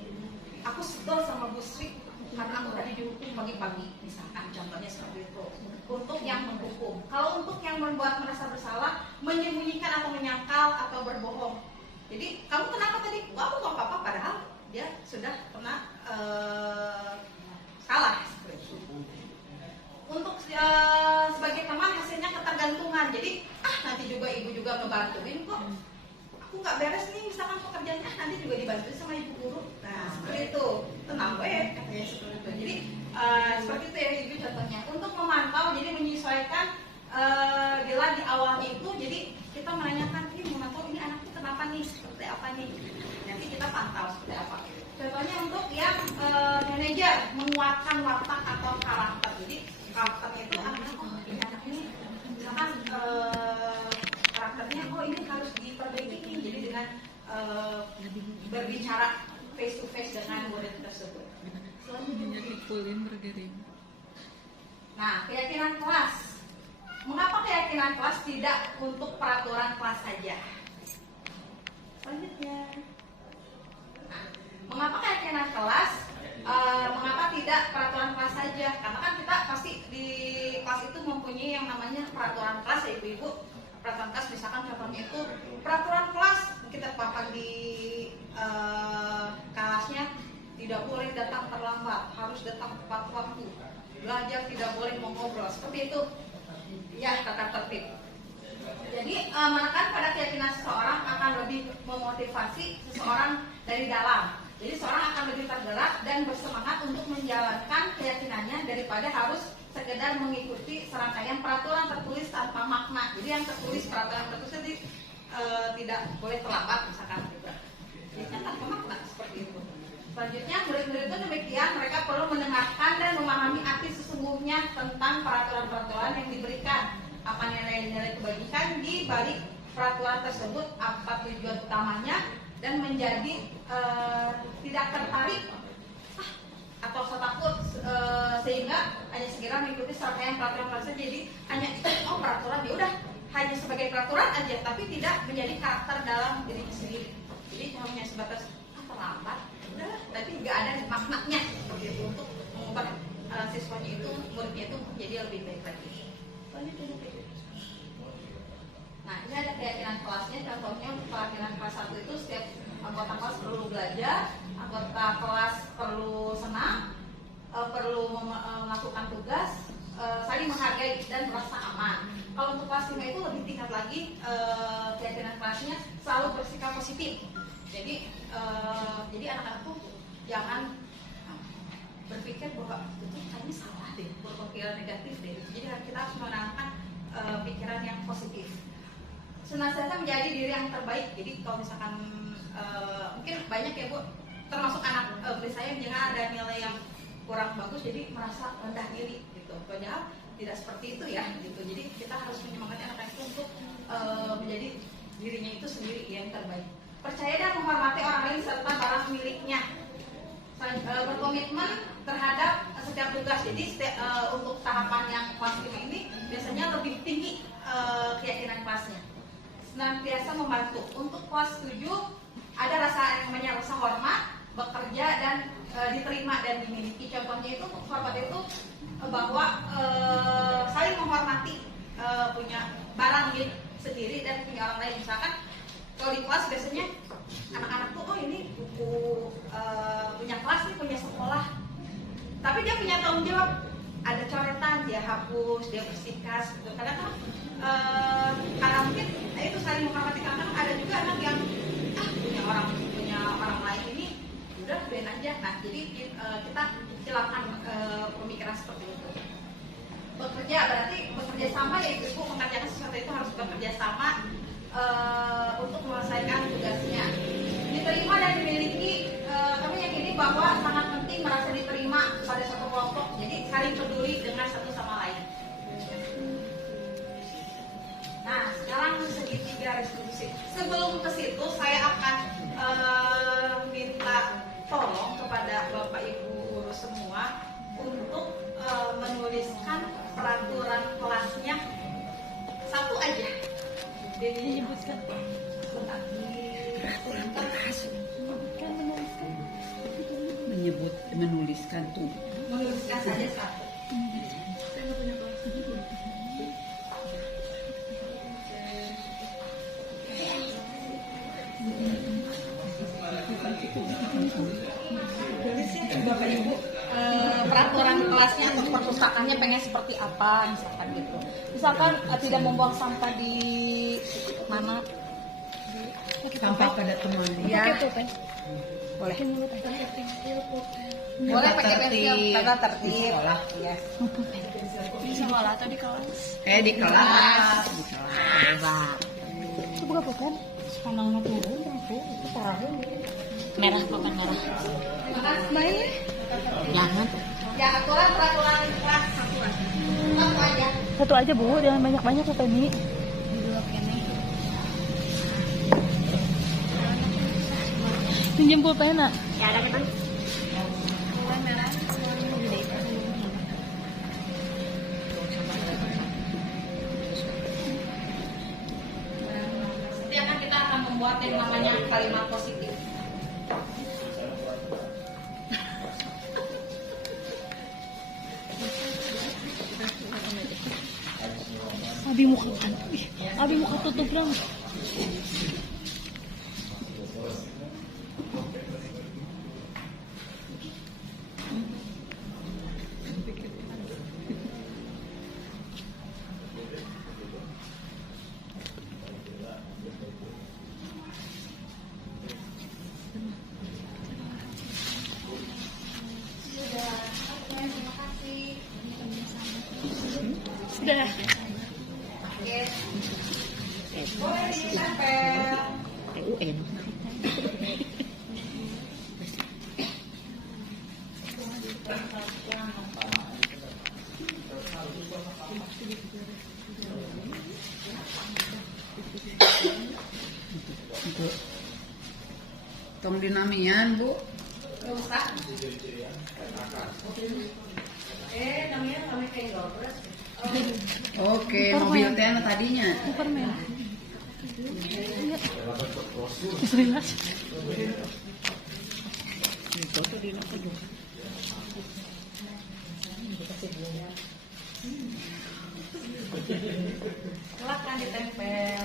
aku sebel sama Bu Sri karena aku tadi dihukum pagi-pagi, misalkan contohnya seperti itu. Untuk yang menghukum. Kalau untuk yang membuat merasa bersalah, menyembunyikan atau menyangkal atau berbohong. Jadi kamu kenapa tadi? Wah, aku nggak apa-apa, padahal dia sudah pernah salah. Untuk sebagai teman hasilnya ketergantungan. Jadi nanti juga ibu juga ngebantuin kok. Aku nggak beres nih, misalkan pekerjaannya nanti juga dibantu sama ibu guru. Nah seperti itu, tenang katanya seperti itu. Jadi seperti itu ya ibu contohnya. Untuk memantau, jadi menyesuaikan bila di awalnya itu, jadi kita menanyakan ini memantau ini anakku kenapa nih, seperti apa nih. Nanti kita pantau seperti apa. Contohnya untuk yang manajer menguatkan watak atau karakter. Jadi karakternya itu ini anak ini misalkan karakternya ini harus diperbaiki nih. Jadi dengan berbicara face to face dengan murid tersebut. Nah, keyakinan kelas. Mengapa keyakinan kelas tidak untuk peraturan kelas saja? Selanjutnya. Nah, mengapa keyakinan kelas? Mengapa tidak peraturan kelas saja? Karena kan kita pasti di kelas itu mempunyai yang namanya peraturan kelas ya ibu-ibu. Peraturan kelas misalkan contohnya itu peraturan kelas kita pakai di kelasnya tidak boleh datang terlambat, harus datang tepat waktu. Belajar tidak boleh mengobrol, seperti itu. Ya, tata tertib. Jadi menekan pada keyakinan seseorang akan lebih memotivasi seseorang dari dalam. Jadi seorang akan lebih tergerak dan bersemangat untuk menjalankan keyakinannya daripada harus sekedar mengikuti serangkaian peraturan tertulis tanpa makna. Jadi yang tertulis, peraturan tertulis jadi tidak boleh terlambat misalkan juga. Jadi tanpa makna seperti itu. Selanjutnya, murid-murid itu demikian, mereka perlu mendengarkan dan memahami arti sesungguhnya tentang peraturan-peraturan yang diberikan. Apa nilai-nilai kebajikan di balik peraturan tersebut, apa tujuan utamanya, dan menjadi tidak tertarik atau takut sehingga hanya segera mengikuti serangkaian peraturan-peraturan. Jadi hanya peraturan, ya udah hanya sebagai peraturan aja, tapi tidak menjadi karakter dalam dirinya sendiri. Jadi hanya sebatas terlambat, udah, tapi nggak ada maknanya seperti itu untuk mengubah siswanya itu, muridnya itu menjadi lebih baik lagi. Nah, ini ada keyakinan kelasnya. Contohnya untuk keyakinan kelas 1 itu setiap anggota kelas perlu belajar, anggota kelas perlu senang, perlu melakukan tugas, saling menghargai dan merasa aman. Kalau untuk kelas 5 itu lebih tingkat lagi, keyakinan kelasnya selalu bersikap positif. Jadi anak-anak tuh jangan berpikir bahwa itu kayaknya salah deh, berpikiran negatif deh. Jadi kita harus menanamkan pikiran yang positif. Senantiasa menjadi diri yang terbaik. Jadi kalau misalkan mungkin banyak ya Bu, termasuk anak saya, jangan ada nilai yang kurang bagus jadi merasa rendah diri gitu. Padahal tidak seperti itu ya gitu. Jadi kita harus menyemangati anak-anak itu untuk menjadi dirinya itu sendiri yang terbaik. Percaya dan menghormati orang lain serta barang miliknya. Berkomitmen terhadap setiap tugas. Jadi untuk tahapan yang kelas 5 ini biasanya lebih tinggi keyakinan kelasnya. Senantiasa membantu. Untuk kelas 7 ada rasa yang namanya rasa hormat, bekerja dan diterima dan dimiliki. Contohnya itu hormat itu bahwa saling menghormati, punya barang milik sendiri dan punya orang lain. Misalkan kalau di kelas biasanya anak-anak tuh ini buku punya kelas nih, punya sekolah, tapi dia punya tanggung jawab. Ada coretan dia hapus, dia bersihkan gitu. Kadang kan karena mungkin itu saling menghormati. Karena ada juga anak yang punya orang lain ini udah biarin aja. Nah jadi kita silakan pemikiran seperti itu. Bekerja berarti bekerja sama, ya ibu mengerjakan sesuatu itu harus bekerja sama untuk menyelesaikan tugasnya. Diterima dan dimiliki, kami yakini bahwa sangat penting merasa diterima pada satu kelompok. Jadi saling peduli dengan satu sama lain. Nah, sekarang segitiga restitusi. Sebelum ke situ, saya akan minta tolong kepada Bapak Ibu guru semua untuk menuliskan peraturan kelasnya satu aja. Jadi menyebutkan menuliskan tuh. Menuliskan saja satu. Bapak Ibu, peraturan kelasnya atau perpustakaannya pengen seperti apa, misalkan gitu. Misalkan tidak membuang sampah di mana? Sampah pada teman Ya. Boleh. Boleh pakai pensil, tata tertib. Yes. Di sekolah atau di kelas? Di kelas. Coba. Itu bukan pulpen. Panangnya turun, itu parahin. Merah, pulpen merah. Baik. Jangan. Ya, aturan peraturan kelas satu aja. Satu aja Bu, jangan banyak-banyak kata ini. Pinjam pulpen nak. Ya ada kan? Setiap kita akan membuat yang namanya kalimat positif. Abi muka tutup lang. Sudah. Boleh ditempel. TUN. Tong dinamian, Bu. Nggak usah. Namanya kami kayak gobres. Oke, mobil teh anu tadinya. Superman. Bismillah. Silakan ditempel.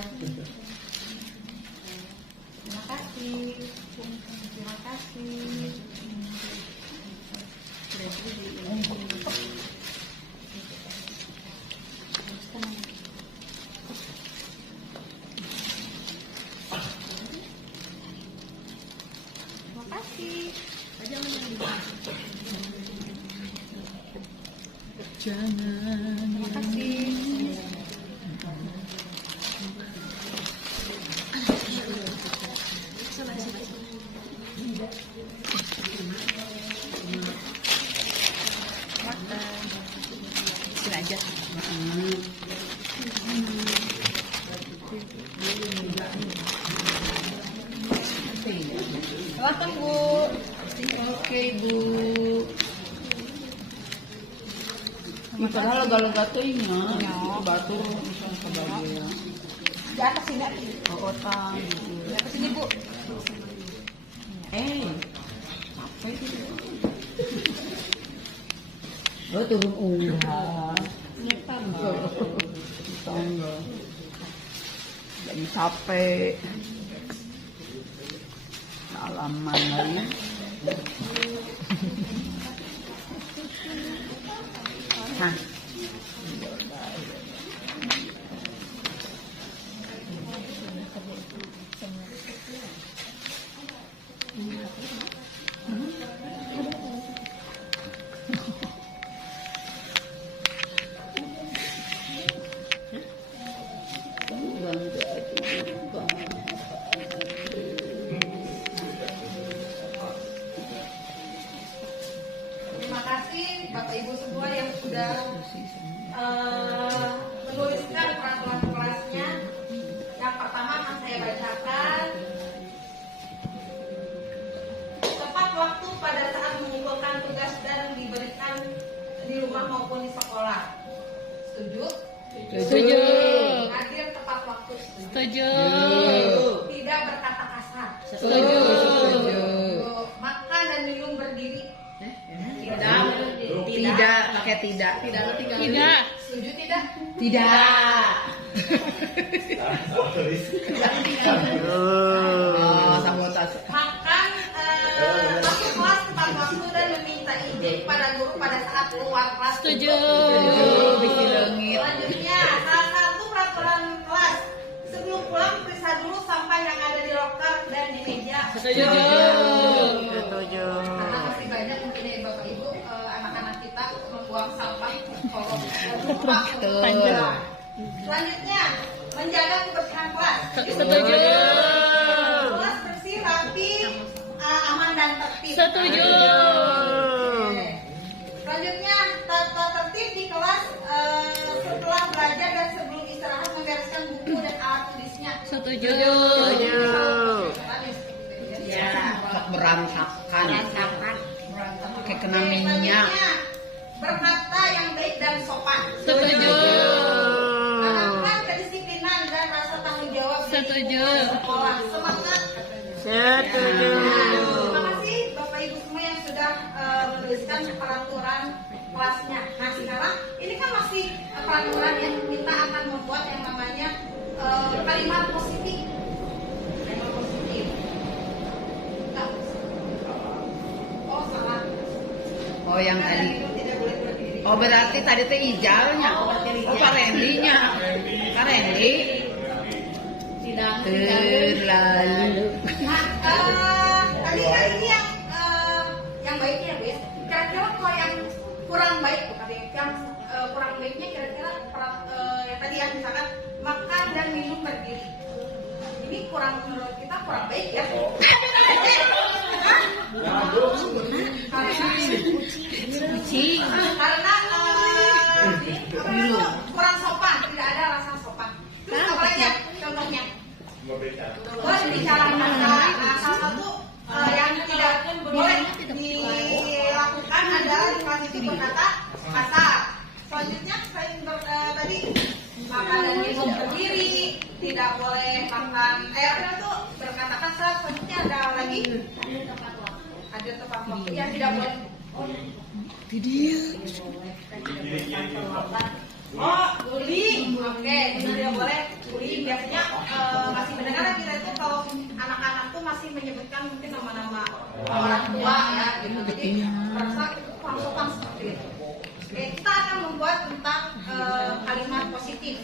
Terima kasih. Terima kasih. Terima kasih. Jangan. Terima kasih. Sini aja. Silakan Bu. Oke, Bu. Ih, padahal lega-lega tuh nya. Batur misalnya kebagian. Di atas sini. Oh, tang. Di atas sini Bu. Apa itu? Oh, turun unggah. Tangga. Lagi capek. Alaman lagi. Hah. Terima kasih Bapak Ibu semua yang sudah menuliskan peraturan kelasnya. Yang pertama akan saya bacakan. Tepat waktu pada saat mengumpulkan tugas dan diberikan di rumah maupun di sekolah. Setuju? Setuju. Hadir tepat waktu. Setuju. Tidak berkata kasar. Setuju. Makan dan minum berdiri. Tidak, pakai tidak. Tidak. Setuju tidak? Tidak. Oh, sabotase. Makan masuk kelas tepat waktu dan meminta izin pada guru pada saat keluar kelas. Setuju. Bikin langit. Selanjutnya, salah satu peraturan kelas sebelum pulang periksa dulu sampah yang ada di loker dan di meja. Setuju. Karena masih banyak mungkin ya Bapak Ibu anak-anak kita membuang sampah kalau lupa. Betul. Selanjutnya, menjaga kebersihan kelas. Setuju. Kelas bersih, rapi, aman dan tertib. Setuju. Oke. Selanjutnya, tata tertib di kelas setelah belajar dan sebelum istirahat membereskan buku dan alat tulisnya. Setuju. Ya, berantakan. Kayak kena minyak. Selanjutnya, berkata yang baik dan sopan. Setuju. Tanamkan kedisiplinan dan rasa tanggung jawab di Setuju. sekolah. Semangat. Setuju. Terima kasih Bapak Ibu semua yang sudah menuliskan peraturan kelasnya. Nah sekarang ini kan masih peraturan yang kita akan membuat yang namanya kalimat positif. Kalimat positif. Enggak. Oh salah. Oh, yang Makan dan tadi. minum tidak boleh berdiri. Oh, berarti tadi teh ijalnya. Oh, Pak Rendinya. Pak Rendi. Terlalu. Nah, tadi kan ini yang baiknya Bu ya. Kira-kira kalau yang kurang baik bukan yang kurang baiknya kira-kira yang tadi ya misalkan makan dan minum berdiri. Ini kurang menurut kita kurang baik ya. Karena kurang sopan, tidak ada rasa sopan. Terus apa lagi ya contohnya? Boleh dibicarakan salah satu yang tidak boleh dilakukan adalah dikasih berkata kasar. Selanjutnya tadi makan dan minum berdiri, tidak boleh makan apa itu berkata kasar. Selanjutnya ada lagi ada tepat waktu yang tidak boleh. Oh, bullying. Oke, itu tidak boleh bullying. Biasanya masih mendengar kita itu kalau anak-anak tuh masih menyebutkan mungkin nama-nama orang tua ya gitu. Jadi merasa itu kurang sopan seperti itu. Oke, kita akan membuat tentang kalimat positif.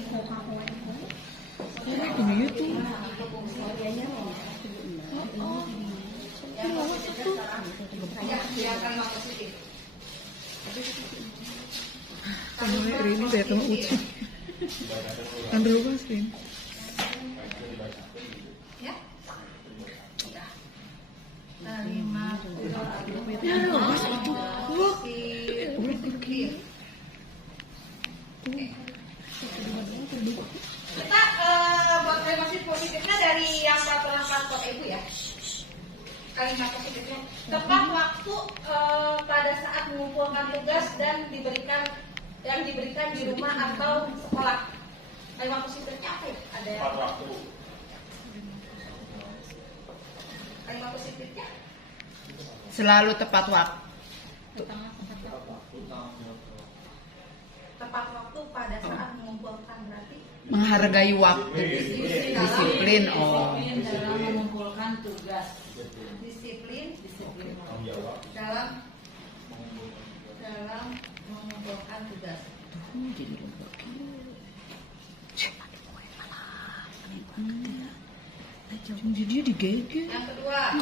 Yang kalimat positif. Ini saya temu uci. Andrew Basrin. Ya. Kalimat positif. Kita buat kalimat positifnya dari yang peraturan kantor ibu ya. Kalimat positifnya tepat waktu pada saat mengumpulkan tugas dan diberikan di rumah atau sekolah. Kalimat positifnya apa ya? Ada yang tepat waktu. Kalimat positifnya Selalu tepat waktu. tepat waktu pada saat mengumpulkan berarti Menghargai waktu. Disiplin. Oh. dalam mengumpulkan tugas. disiplin dalam mengumpulkan tugas. Jadi dia digege. Yang kedua,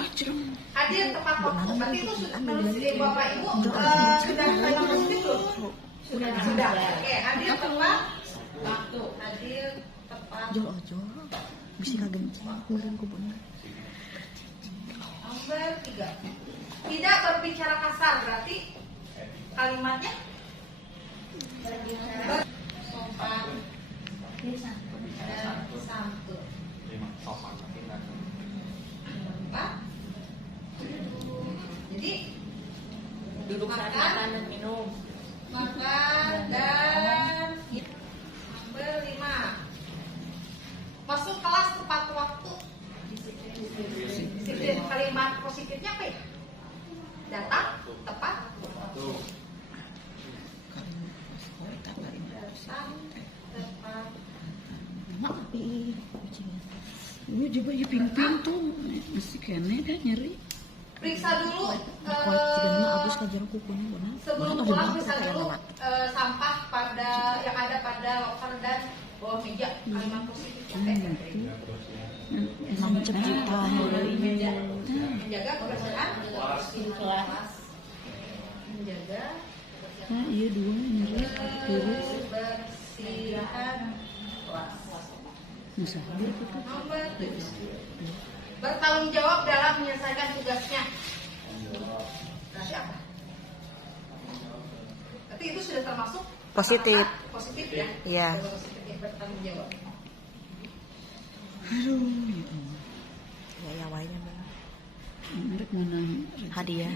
hadir tepat waktu. Berarti itu menurut Bapak Ibu sudah kalimat positif belum? Sudah. Oke, hadir tepat waktu. Hadir tepat. Bisa kagenci kemarin ku bener. Nomor 3. Tidak berbicara kasar berarti kalimatnya berbicara sopan dan santun. Apa? Jadi Duduk saat makan dan minum. makan dan nomor 5. Masuk kelas tepat waktu. Disiplin. Kalimat positifnya apa ya? Datang tepat. Datang tepat. Lu coba ya ping-ping tuh mesti kene dah nyeri. Periksa dulu Agus kajar kukunya benar. sebelum pulang, periksa dulu sampah yang ada pada loker dan bawah meja. Kalimat positifnya Emang cerita menjaga kebersihan kelas, menjaga Nah, iya dua nyeri. kebersihan kelas. Masa Nomor 7. Bertanggung jawab dalam menyelesaikan tugasnya. Berarti apa? Berarti itu sudah termasuk Positif. Positif ya? Iya. Positif ya, bertanggung jawab. aduh ya Allah. Ya wainya benar. Mereka menang Hadiah.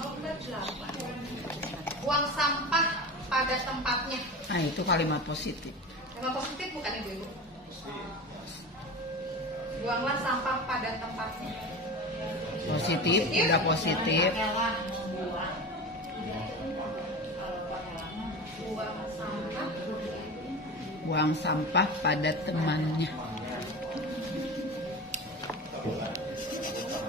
Nomor 8. Buang sampah pada tempatnya. Nah, itu kalimat positif. Kalimat positif bukan ibu-ibu? Buanglah sampah pada tempatnya. Positif, udah positif. Buang sampah pada temannya.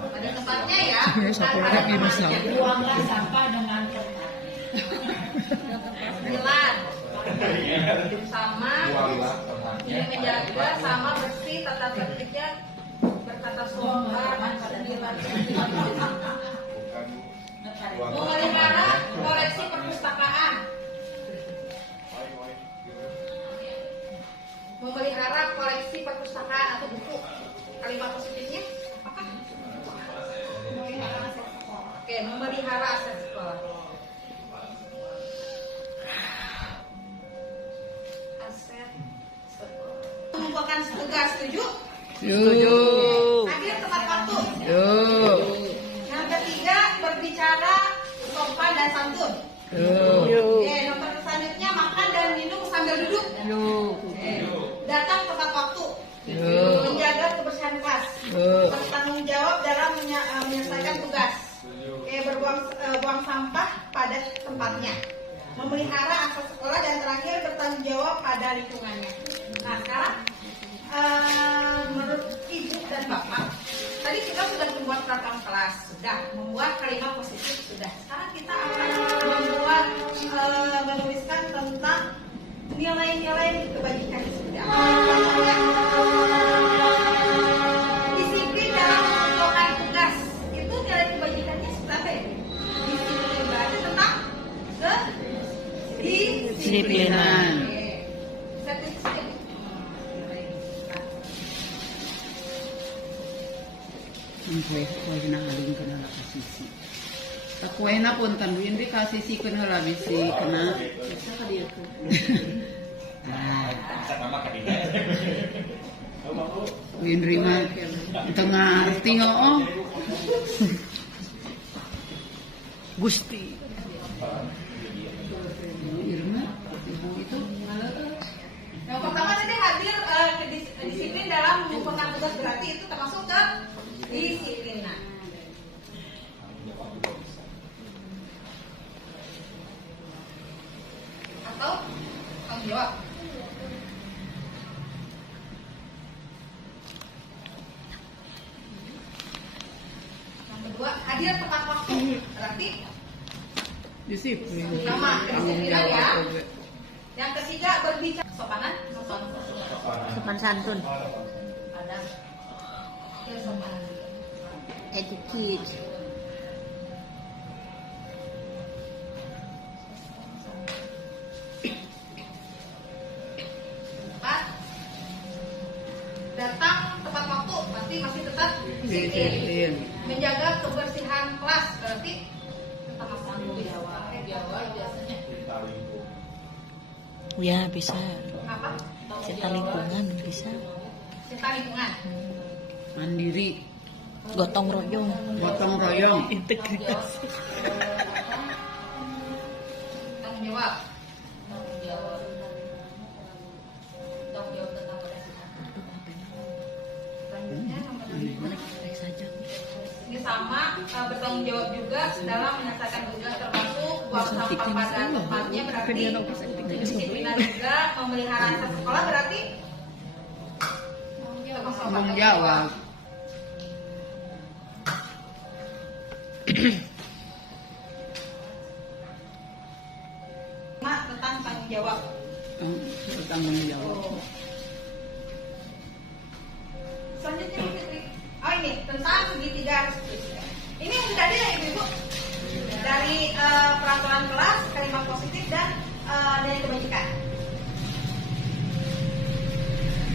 Pada tempatnya ya. Satu lagi misal. Buanglah sampah dengan tepat. 9. Sama menjaga sama bersih tata tertibnya berkata sopan. 9. Memelihara koleksi perpustakaan. Memelihara koleksi perpustakaan atau buku. Kalimat positifnya apakah? Memelihara memelihara aset sekolah. Aset sekolah. Mengumpulkan tugas, setuju? Setuju. Hadir tepat waktu. Yuk. Yang ketiga, berbicara sopan dan santun. Yuk. Oke, nomor selanjutnya makan dan minum sambil duduk. Yuk. Oke. Datang tepat waktu. Yuk. Menjaga kebersihan kelas. Yuk. Bertanggung jawab dalam menyelesaikan tugas. Oke, buang sampah pada tempatnya. Memelihara aset sekolah dan terakhir bertanggung jawab pada lingkungannya. Nah, sekarang menurut ibu dan bapak, tadi kita sudah membuat program kelas, sudah membuat kalimat positif, sudah. Sekarang kita akan membuat menuliskan tentang nilai-nilai kebajikan sudah. Disiplin dalam melakukan tugas itu nilai kebajikannya seperti apa ya? Disiplin berarti tentang Disiplinan. Statistik. Ang kue na haling ka na kasisi. Sa kue na pun tanduin di kasisi ka na labisi ka na. Sa ka diya ko. Windri mah ito ngarti oo. Gusti. Irma, ibu itu Yang pertama tadi hadir disiplin dalam mengumpulkan tugas, berarti itu termasuk ke disiplinan. Atau tanggung jawab. Yang kedua, hadir tepat waktu, berarti disiplin. sama Tanggung kedisiplinan ya. jawab juga. Yang ketiga, berbicara sopanan, Sopan santun. ada sopanan. Etiquette. Empat, datang tepat waktu, pasti masih tetap disiplin. Disiplin. Menjaga kebersihan kelas, berarti tetap tanggung jawab. Biasanya Ya bisa. apa? Cinta lingkungan bisa. Cinta lingkungan. Mandiri, Gotong royong. gotong royong, Integritas. Tanggung jawab. Selanjutnya nomor lima. Baik saja. Ini sama, bertanggung jawab juga dalam menyelesaikan tugas, termasuk buang sampah pada tempatnya, berarti kedisiplinan juga, memelihara aset sekolah, berarti tanggung jawab. tentang tanggung jawab. Bertanggung jawab. Selanjutnya oh ini tentang segitiga restitusi. Ini yang sudah ada ya ibu-ibu dari peraturan kelas, kalimat positif dan dari kebajikan.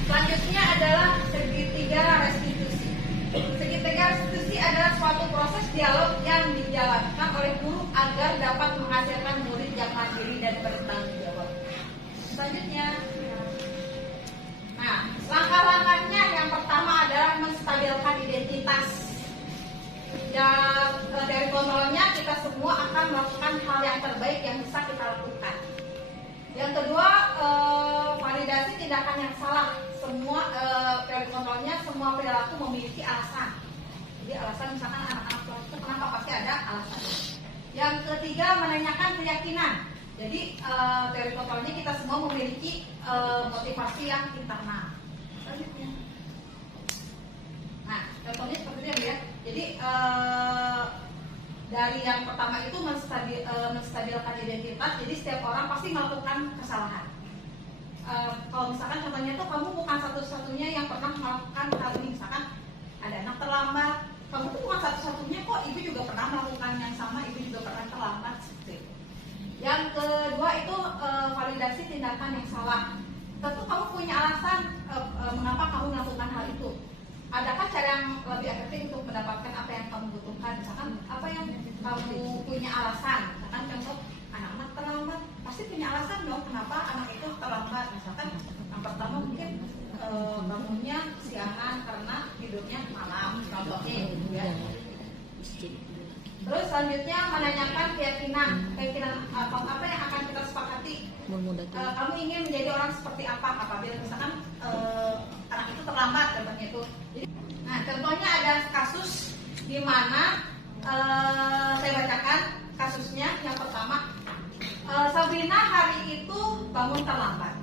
Selanjutnya adalah segitiga restitusi. Segitiga restitusi adalah suatu proses dialog yang dijalankan oleh guru agar dapat menghasilkan murid yang mandiri dan bertanggung jawab. Selanjutnya, nah langkah-langkahnya yang pertama adalah menstabilkan identitas. Dan dari kontrolnya kita semua akan melakukan hal yang terbaik yang bisa kita lakukan. Yang kedua, validasi tindakan yang salah. Semua dari kontrolnya semua perilaku memiliki alasan. Jadi alasan misalkan anak-anak itu kenapa pasti ada alasan. Yang ketiga, menanyakan keyakinan. Jadi dari kontrolnya kita semua memiliki motivasi yang internal. Selanjutnya. Nah, contohnya seperti ini ya. Jadi dari yang pertama itu menstabilkan identitas. Jadi setiap orang pasti melakukan kesalahan. Kalau misalkan contohnya tuh kamu bukan satu-satunya yang pernah melakukan hal ini, misalkan ada anak terlambat, kamu tuh bukan satu-satunya kok, ibu juga pernah melakukan yang sama, ibu juga pernah terlambat. Seperti itu. Yang kedua itu validasi tindakan yang salah. Tentu kamu punya alasan mengapa kamu melakukan hal itu. Adakah cara yang lebih efektif untuk mendapatkan apa yang kamu butuhkan? Misalkan apa yang kamu punya alasan. Misalkan contoh anak-anak terlambat, pasti punya alasan dong kenapa anak itu terlambat. Misalkan yang pertama mungkin bangunnya siangan karena tidurnya malam, contohnya gitu ya. Terus selanjutnya menanyakan keyakinan apa yang akan kita sepakati. Kamu ingin menjadi orang seperti apa apabila misalkan anak itu terlambat contohnya itu. Nah contohnya ada kasus di mana saya bacakan kasusnya. Yang pertama, Sabrina hari itu bangun terlambat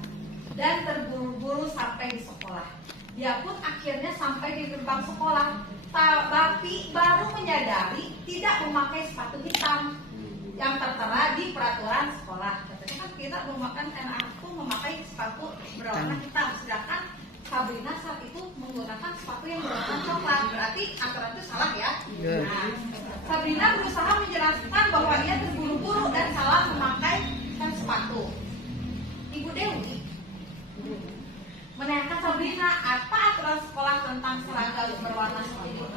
dan terburu-buru sampai di sekolah. Dia pun akhirnya sampai di gerbang sekolah, tapi baru menyadari tidak memakai sepatu hitam yang tertera di peraturan sekolah. Katanya kan kita memakai sepatu berwarna hitam, sedangkan Sabrina saat itu menggunakan sepatu yang berwarna coklat. Berarti aturan itu salah ya. Nah, Sabrina berusaha menjelaskan bahwa ia terburu-buru dan salah memakai sepatu. Ibu Dewi menanyakan Sabrina apa aturan sekolah tentang seragam berwarna sepatu.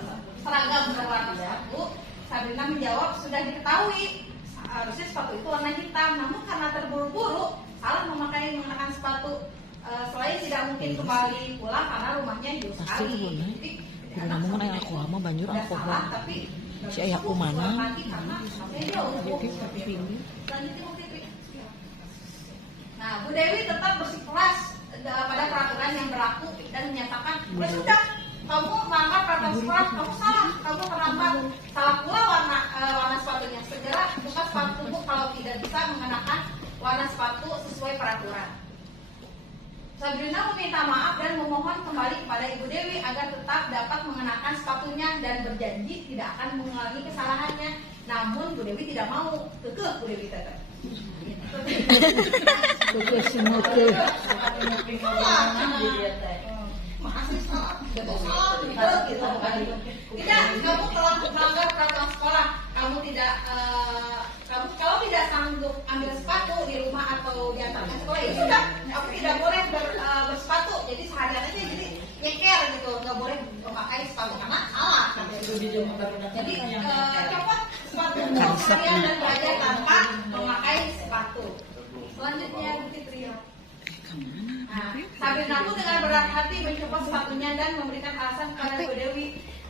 Sabrina menjawab sudah diketahui harusnya sepatu itu warna hitam, namun karena terburu-buru salah mengenakan sepatu. Selain tidak mungkin kembali pulang karena rumahnya jauh sekali. Jadi namun ayah aku ama banjur aku tapi si ayahku mana? Nah, Bu Dewi tetap bersikeras pada peraturan yang berlaku dan menyatakan, ya sudah, kamu melanggar peraturan sekolah, kamu salah, kamu terlambat, salah pula warna sepatunya. Segera buka sepatumu kalau tidak bisa mengenakan warna sepatu sesuai peraturan. Sabrina meminta maaf dan memohon kembali kepada Ibu Dewi agar tetap dapat mengenakan sepatunya dan berjanji tidak akan mengulangi kesalahannya. Namun Bu Dewi tidak mau, kekeh Bu Dewi tetap. Tidak, kamu telah melanggar peraturan sekolah. Kamu kalau tidak sanggup ambil sepatu di rumah atau di antaranya sekolah, ya sudah, kamu tidak boleh bersepatu. Jadi sehari-hari aja jadi nyeker gitu, nggak boleh memakai sepatu karena salah. Jadi copot sepatu harian dan belajar tanpa memakai sepatu. Selanjutnya Fitri. Nah, Sabrina pun dengan berat hati mencopot sepatunya dan memberikan alasan kepada Bu Dewi.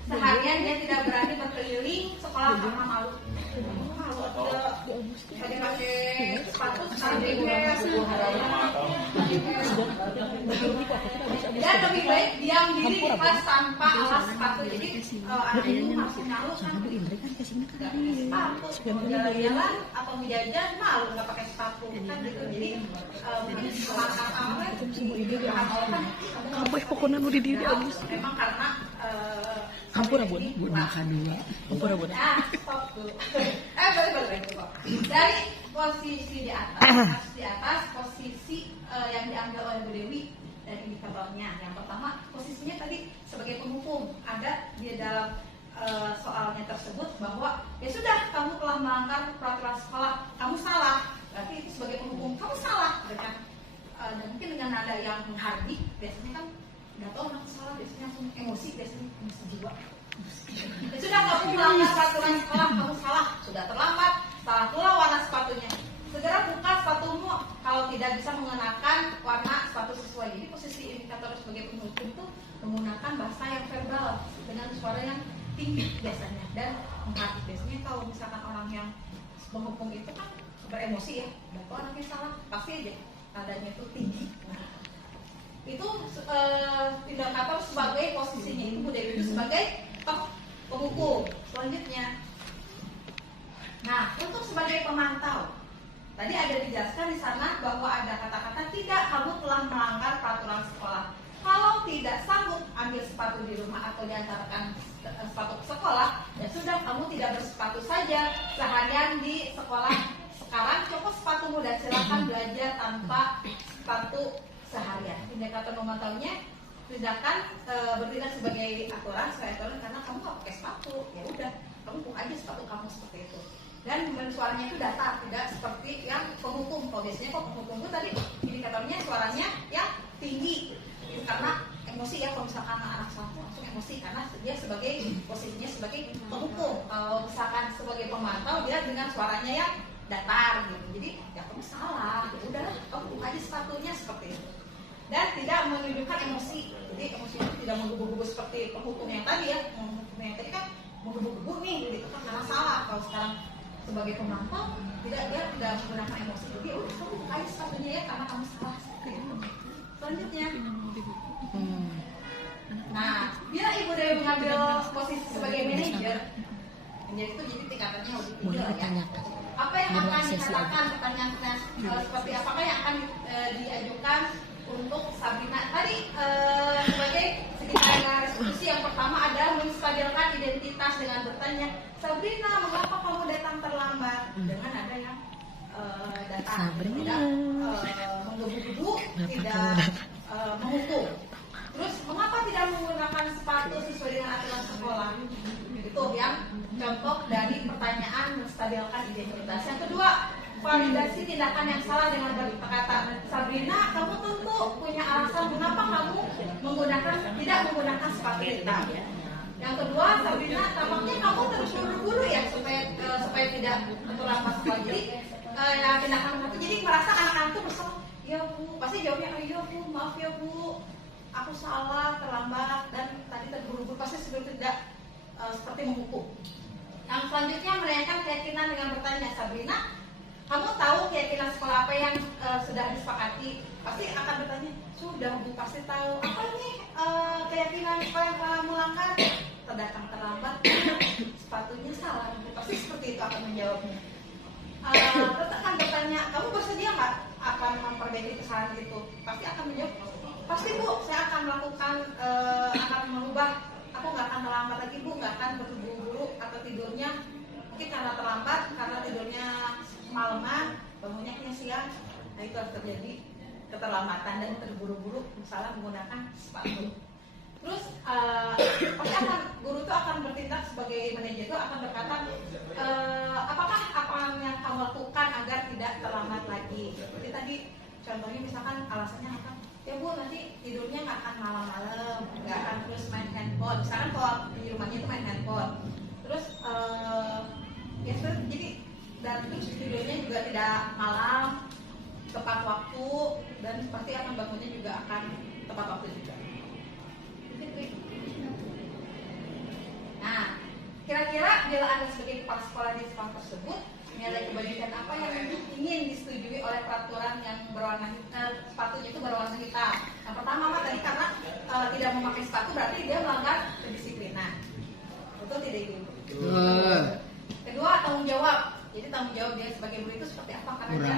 Seharian dia tidak berani berkeliling sekolah karena malu. Tadi pakai sepatu sekarang dia lebih baik diam diri di kelas tanpa alas sepatu. Jadi anak ini masih malu kan nggak pakai sepatu, mau jalan-jalan atau mau jajan malu nggak pakai sepatu kan gitu. Jadi Kabeh pokoknya nu di diri abis. memang karena Ampun abun, makan dua. Ampun abun. Stop dulu. Boleh. Dari posisi di atas posisi yang diambil oleh Bu Dewi dari indikatornya. Yang pertama, posisinya tadi sebagai penghukum. Ada di dalam soalnya tersebut bahwa ya sudah, kamu telah melanggar peraturan sekolah, kamu salah. Berarti itu sebagai penghukum, kamu salah. Dan mungkin dengan nada yang menghardik, biasanya kan nggak tahu anak salah, biasanya langsung emosi, biasanya emosi jiwa. Ya sudah, kamu melanggar peraturan sekolah, kamu salah, sudah terlambat, salah pula warna sepatunya. Segera buka sepatumu kalau tidak bisa mengenakan warna sepatu sesuai. Jadi posisi indikator sebagai penghukum itu menggunakan bahasa yang verbal dengan suara yang tinggi biasanya dan menghardik. Biasanya kalau misalkan orang yang menghukum itu kan beremosi ya, kalau anaknya salah pasti aja nadanya itu tinggi. Nah, itu indikator sebagai posisinya itu Bu Dewi itu sebagai penghukum. Selanjutnya, nah untuk sebagai pemantau, tadi ada dijelaskan di sana bahwa ada kata-kata tidak, kamu telah melanggar peraturan sekolah. Kalau tidak sanggup ambil sepatu di rumah atau diantarkan sepatu ke sekolah, ya sudah, kamu tidak bersepatu saja seharian di sekolah. Sekarang copot sepatumu dan silakan belajar tanpa sepatu seharian. Indikator memantaunya tindakan bertindak sebagai aturan karena kamu nggak pakai sepatu, ya udah, kamu buka aja sepatu kamu seperti itu. Dan suaranya itu datar, tidak seperti yang penghukum. Kalau biasanya kok penghukum itu tadi indikatornya suaranya yang tinggi, karena emosi ya. Kalau misalkan anak salah langsung emosi karena dia sebagai posisinya sebagai penghukum. Kalau misalkan sebagai pemantau dia dengan suaranya yang datar gitu. Jadi ya kamu salah, ya udah kamu buka aja sepatunya seperti itu. Dan tidak menunjukkan emosi. Jadi emosi itu tidak menggebu-gebu seperti penghukum yang tadi ya. Penghukum yang tadi kan menggebu-gebu nih gitu kan karena salah. Kalau sekarang sebagai pemantau dia tidak menggunakan emosi. Jadi udah kamu buka aja sepatunya ya karena kamu salah seperti itu. Selanjutnya. Nah, bila Ibu Dewi mengambil posisi sebagai manajer, menjadi itu jadi tingkatannya lebih tinggi lah ya. Apa yang akan dikatakan pertanyaan seperti apakah yang akan diajukan untuk Sabrina? Tadi sebagai sekitaran restitusi yang pertama adalah menstabilkan identitas dengan bertanya, Sabrina, mengapa kamu datang terlambat? Dengan ada yang datang tidak menggebu-gebu, tidak menghukum. Terus mengapa tidak menggunakan sepatu sesuai dengan aturan sekolah? Itu yang contoh dari pertanyaan menstabilkan identitas. Yang kedua, validasi tindakan yang salah dengan berkata, Sabrina, kamu tentu punya alasan mengapa kamu tidak menggunakan sepatu hitam. Yang kedua, Sabrina, tampaknya kamu terus buru-buru ya supaya tidak terlambat sekolah. Jadi ya, tindakan itu jadi merasa anak-anak itu bersalah. Ya Bu, pasti jawabnya, iya Bu, maaf ya Bu, aku salah, terlambat dan tadi terburu-buru, pasti seperti tidak seperti menghukum. Yang selanjutnya menanyakan keyakinan dengan bertanya, Sabrina, kamu tahu keyakinan sekolah apa yang sudah disepakati? Pasti akan bertanya, sudah Bu, pasti tahu. Apa nih keyakinan sekolah yang kamu langgar? Terdatang terlambat, sepatunya salah. Pasti seperti itu akan menjawabnya. Terus akan bertanya, kamu bersedia nggak akan memperbaiki kesalahan itu? Pasti akan menjawab, pasti Bu, saya akan melakukan, akan merubah. Aku nggak akan terlambat lagi Bu, nggak akan berburu-buru atau tidurnya mungkin karena terlambat, karena tidurnya malaman, bangunnya siang. Nah itu harus terjadi keterlambatan dan terburu-buru misalnya menggunakan sepatu. Terus pasti guru itu akan bertindak sebagai manajer itu akan berkata, apakah apa yang kamu lakukan agar tidak terlambat lagi? Jadi tadi contohnya misalkan alasannya apa? Ya Bu, nanti tidurnya nggak akan malam-malam, nggak akan terus main handphone. Misalkan kalau di rumahnya itu main handphone, terus ya jadi dan terus tidurnya juga tidak malam, tepat waktu, dan pasti akan bangunnya juga akan tepat waktu juga. Nah, kira-kira bila Anda sebagai kepala sekolah di sekolah tersebut, nilai kebajikan apa yang ingin disetujui oleh peraturan yang berwarna hitam, sepatunya itu berwarna hitam. Yang pertama tadi karena tidak memakai sepatu berarti dia melanggar kedisiplinan. Betul tidak Ibu? Kedua, tanggung jawab. Jadi tanggung jawab dia sebagai guru itu seperti apa? Karena dia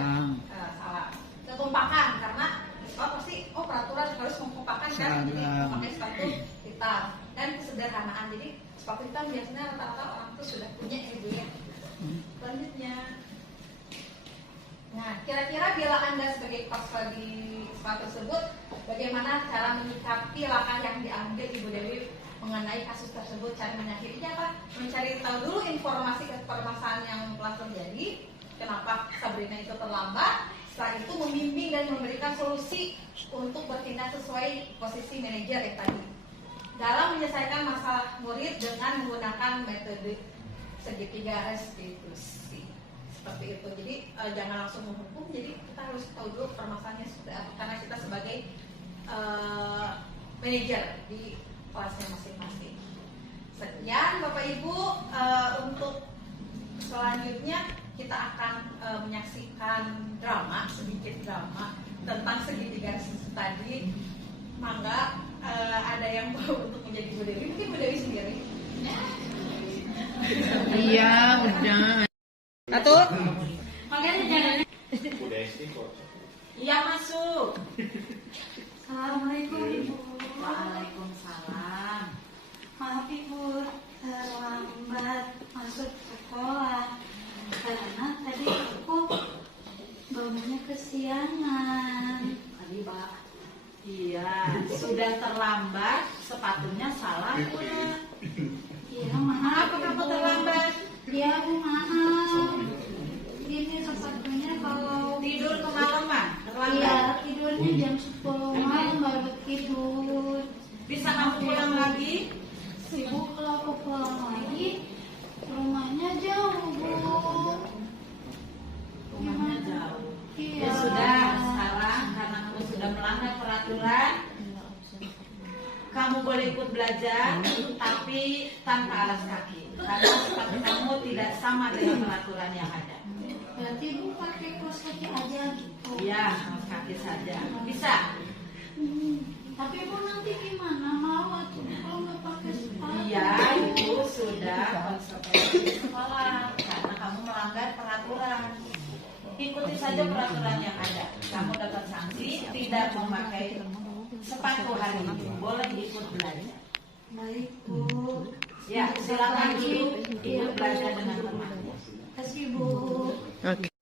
salah. Kekompakan karena sekolah pasti peraturan harus mengkompakan kan, jadi memakai sepatu hitam. Dan kesederhanaan. Jadi sepatu hitam biasanya rata-rata orang itu sudah punya Ibu ya. Selanjutnya, nah kira-kira bila Anda sebagai kepala sekolah di sekolah tersebut, bagaimana cara menyikapi langkah yang diambil Ibu Dewi mengenai kasus tersebut? Cara mengakhirinya apa? Mencari tahu dulu informasi permasalahan yang telah terjadi, kenapa Sabrina itu terlambat. Setelah itu membimbing dan memberikan solusi untuk bertindak sesuai posisi manajer yang tadi dalam menyelesaikan masalah murid dengan menggunakan metode segitiga restitusi seperti itu. Jadi jangan langsung menghukum. Jadi kita harus tahu dulu permasalahannya seperti apa karena kita sebagai manajer di kelasnya masing-masing. Sekian Bapak Ibu, untuk selanjutnya kita akan menyaksikan sedikit drama tentang segitiga restitusi tadi. Mangga ada yang mau untuk menjadi Bu Dewi, mungkin Bu Dewi sendiri. Iya, udah. Satu. Makanya jangan. Iya masuk. Assalamualaikum Ibu. Waalaikumsalam. Maaf Ibu, terlambat masuk sekolah karena tadi aku bangunnya kesiangan. Tadi Pak. Iya, sudah terlambat, sepatunya salah. Iya maaf. Apa kamu terlambat? Iya Bu, maaf. Ini sepatunya kalau Tidur kemalaman? iya Terlambat? tidurnya jam 10 malam baru tidur. Bisa kamu pulang lagi? Sibuk kalau aku pulang lagi, rumahnya jauh, Bu. Rumahnya jauh. Iya. Ya sudah, sekarang karena kamu sudah melanggar peraturan, kamu boleh ikut belajar, tapi tanpa alas kaki. Karena sepatu kamu tidak sama dengan peraturan yang ada. Berarti Bu pakai kaos kaki aja gitu. Iya, alas kaki saja. Bisa? Tapi Bu nanti gimana? Mau atau kalau nggak pakai sepatu? Iya, itu sudah konsekuensi sekolah karena kamu melanggar peraturan. Ikuti saja peraturan yang ada. Kamu dapat sanksi tidak memakai sepatu hari ini. Boleh ikut belajar. Baik, Bu. Ya, silakan ikut belajar dengan teman. Kasih, Bu.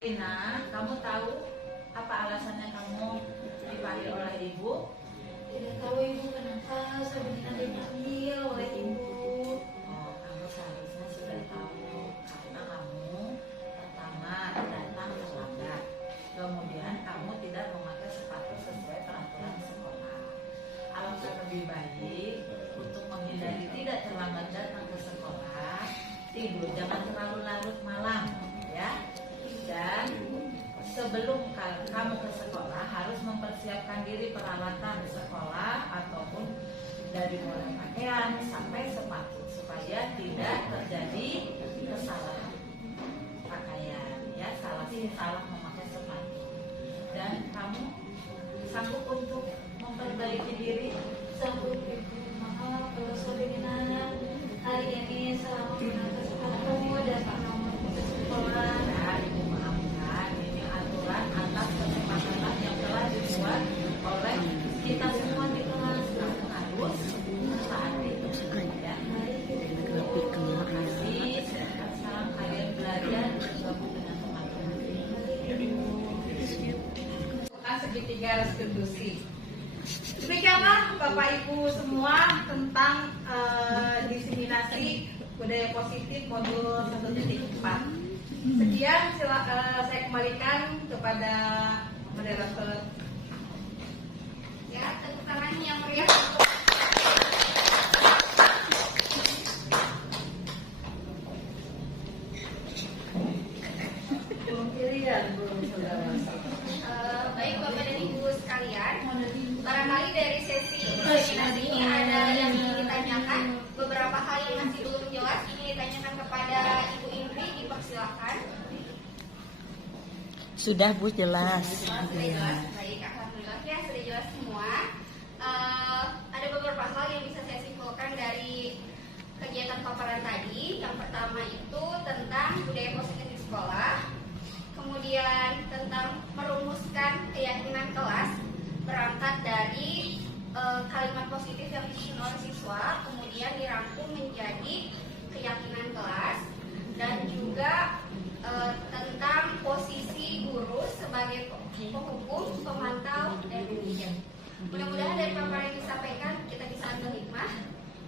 Rina, kamu tahu apa alasannya kamu dipanggil oleh ibu? Tidak tahu Ibu kenapa Sabrina dipanggil oleh Ibu. Oh, kamu seharusnya sudah tahu karena kamu pertama datang terlambat. Kemudian kamu tidak memakai sepatu sesuai peraturan sekolah. Alangkah lebih baik untuk menghindari tidak terlambat datang ke sekolah, tidur jangan terlalu larut malam, ya. Dan sebelum kamu ke sekolah harus mempersiapkan diri peralatan sekolah ataupun dari mulai pakaian sampai sepatu supaya tidak terjadi kesalahan pakaian, ya, salah memakai sepatu. Dan kamu sanggup untuk memperbaiki diri. Sanggup Ibu. Maaf kalau Sabrina hari ini selama menggunakan sepatu dan pernah ke sekolah. Ya, ibu maafkan, ini aturan atas kesepakatan yang telah dibuat oleh kita semua di kelas. Kamu harus taati itu, ya. Terima kasih. Sekarang kalian belajar bergabung dengan teman-teman. Segitiga restitusi. Demikianlah Bapak Ibu semua tentang diseminasi budaya positif modul 1.4. Sekian, saya kembalikan kepada moderator. Ya, tepuk tangan yang meriah untuk baik Bapak dan Ibu sekalian. Barangkali dari sesi diseminasi ini ada yang ingin ditanyakan, beberapa hal yang masih belum jelas ingin ditanyakan kepada Ibu Indri, dipersilakan. Sudah Bu, jelas. Sudah jelas, baik, alhamdulillah ya sudah jelas semua. Ada beberapa hal yang bisa saya simpulkan dari kegiatan paparan tadi. Yang pertama itu tentang budaya positif di sekolah, kemudian tentang merumuskan keyakinan kelas berangkat dari kalimat positif yang disusun oleh siswa, kemudian dirangkum menjadi keyakinan kelas, dan juga tentang posisi guru sebagai penghukum, pemantau, dan pembimbing. Mudah-mudahan dari paparan yang disampaikan kita bisa ambil hikmah,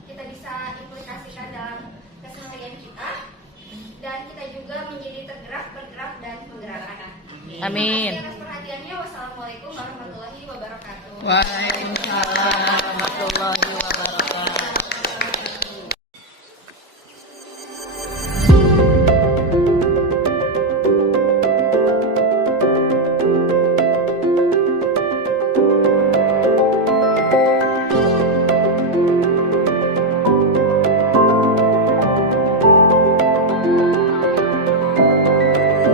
kita bisa implikasikan dalam keseharian kita, dan kita juga menjadi tergerak, bergerak, dan menggerakkan. Amin. Terima kasih atas perhatiannya. Wassalamualaikum warahmatullahi wabarakatuh. Waalaikumsalam warahmatullahi wabarakatuh.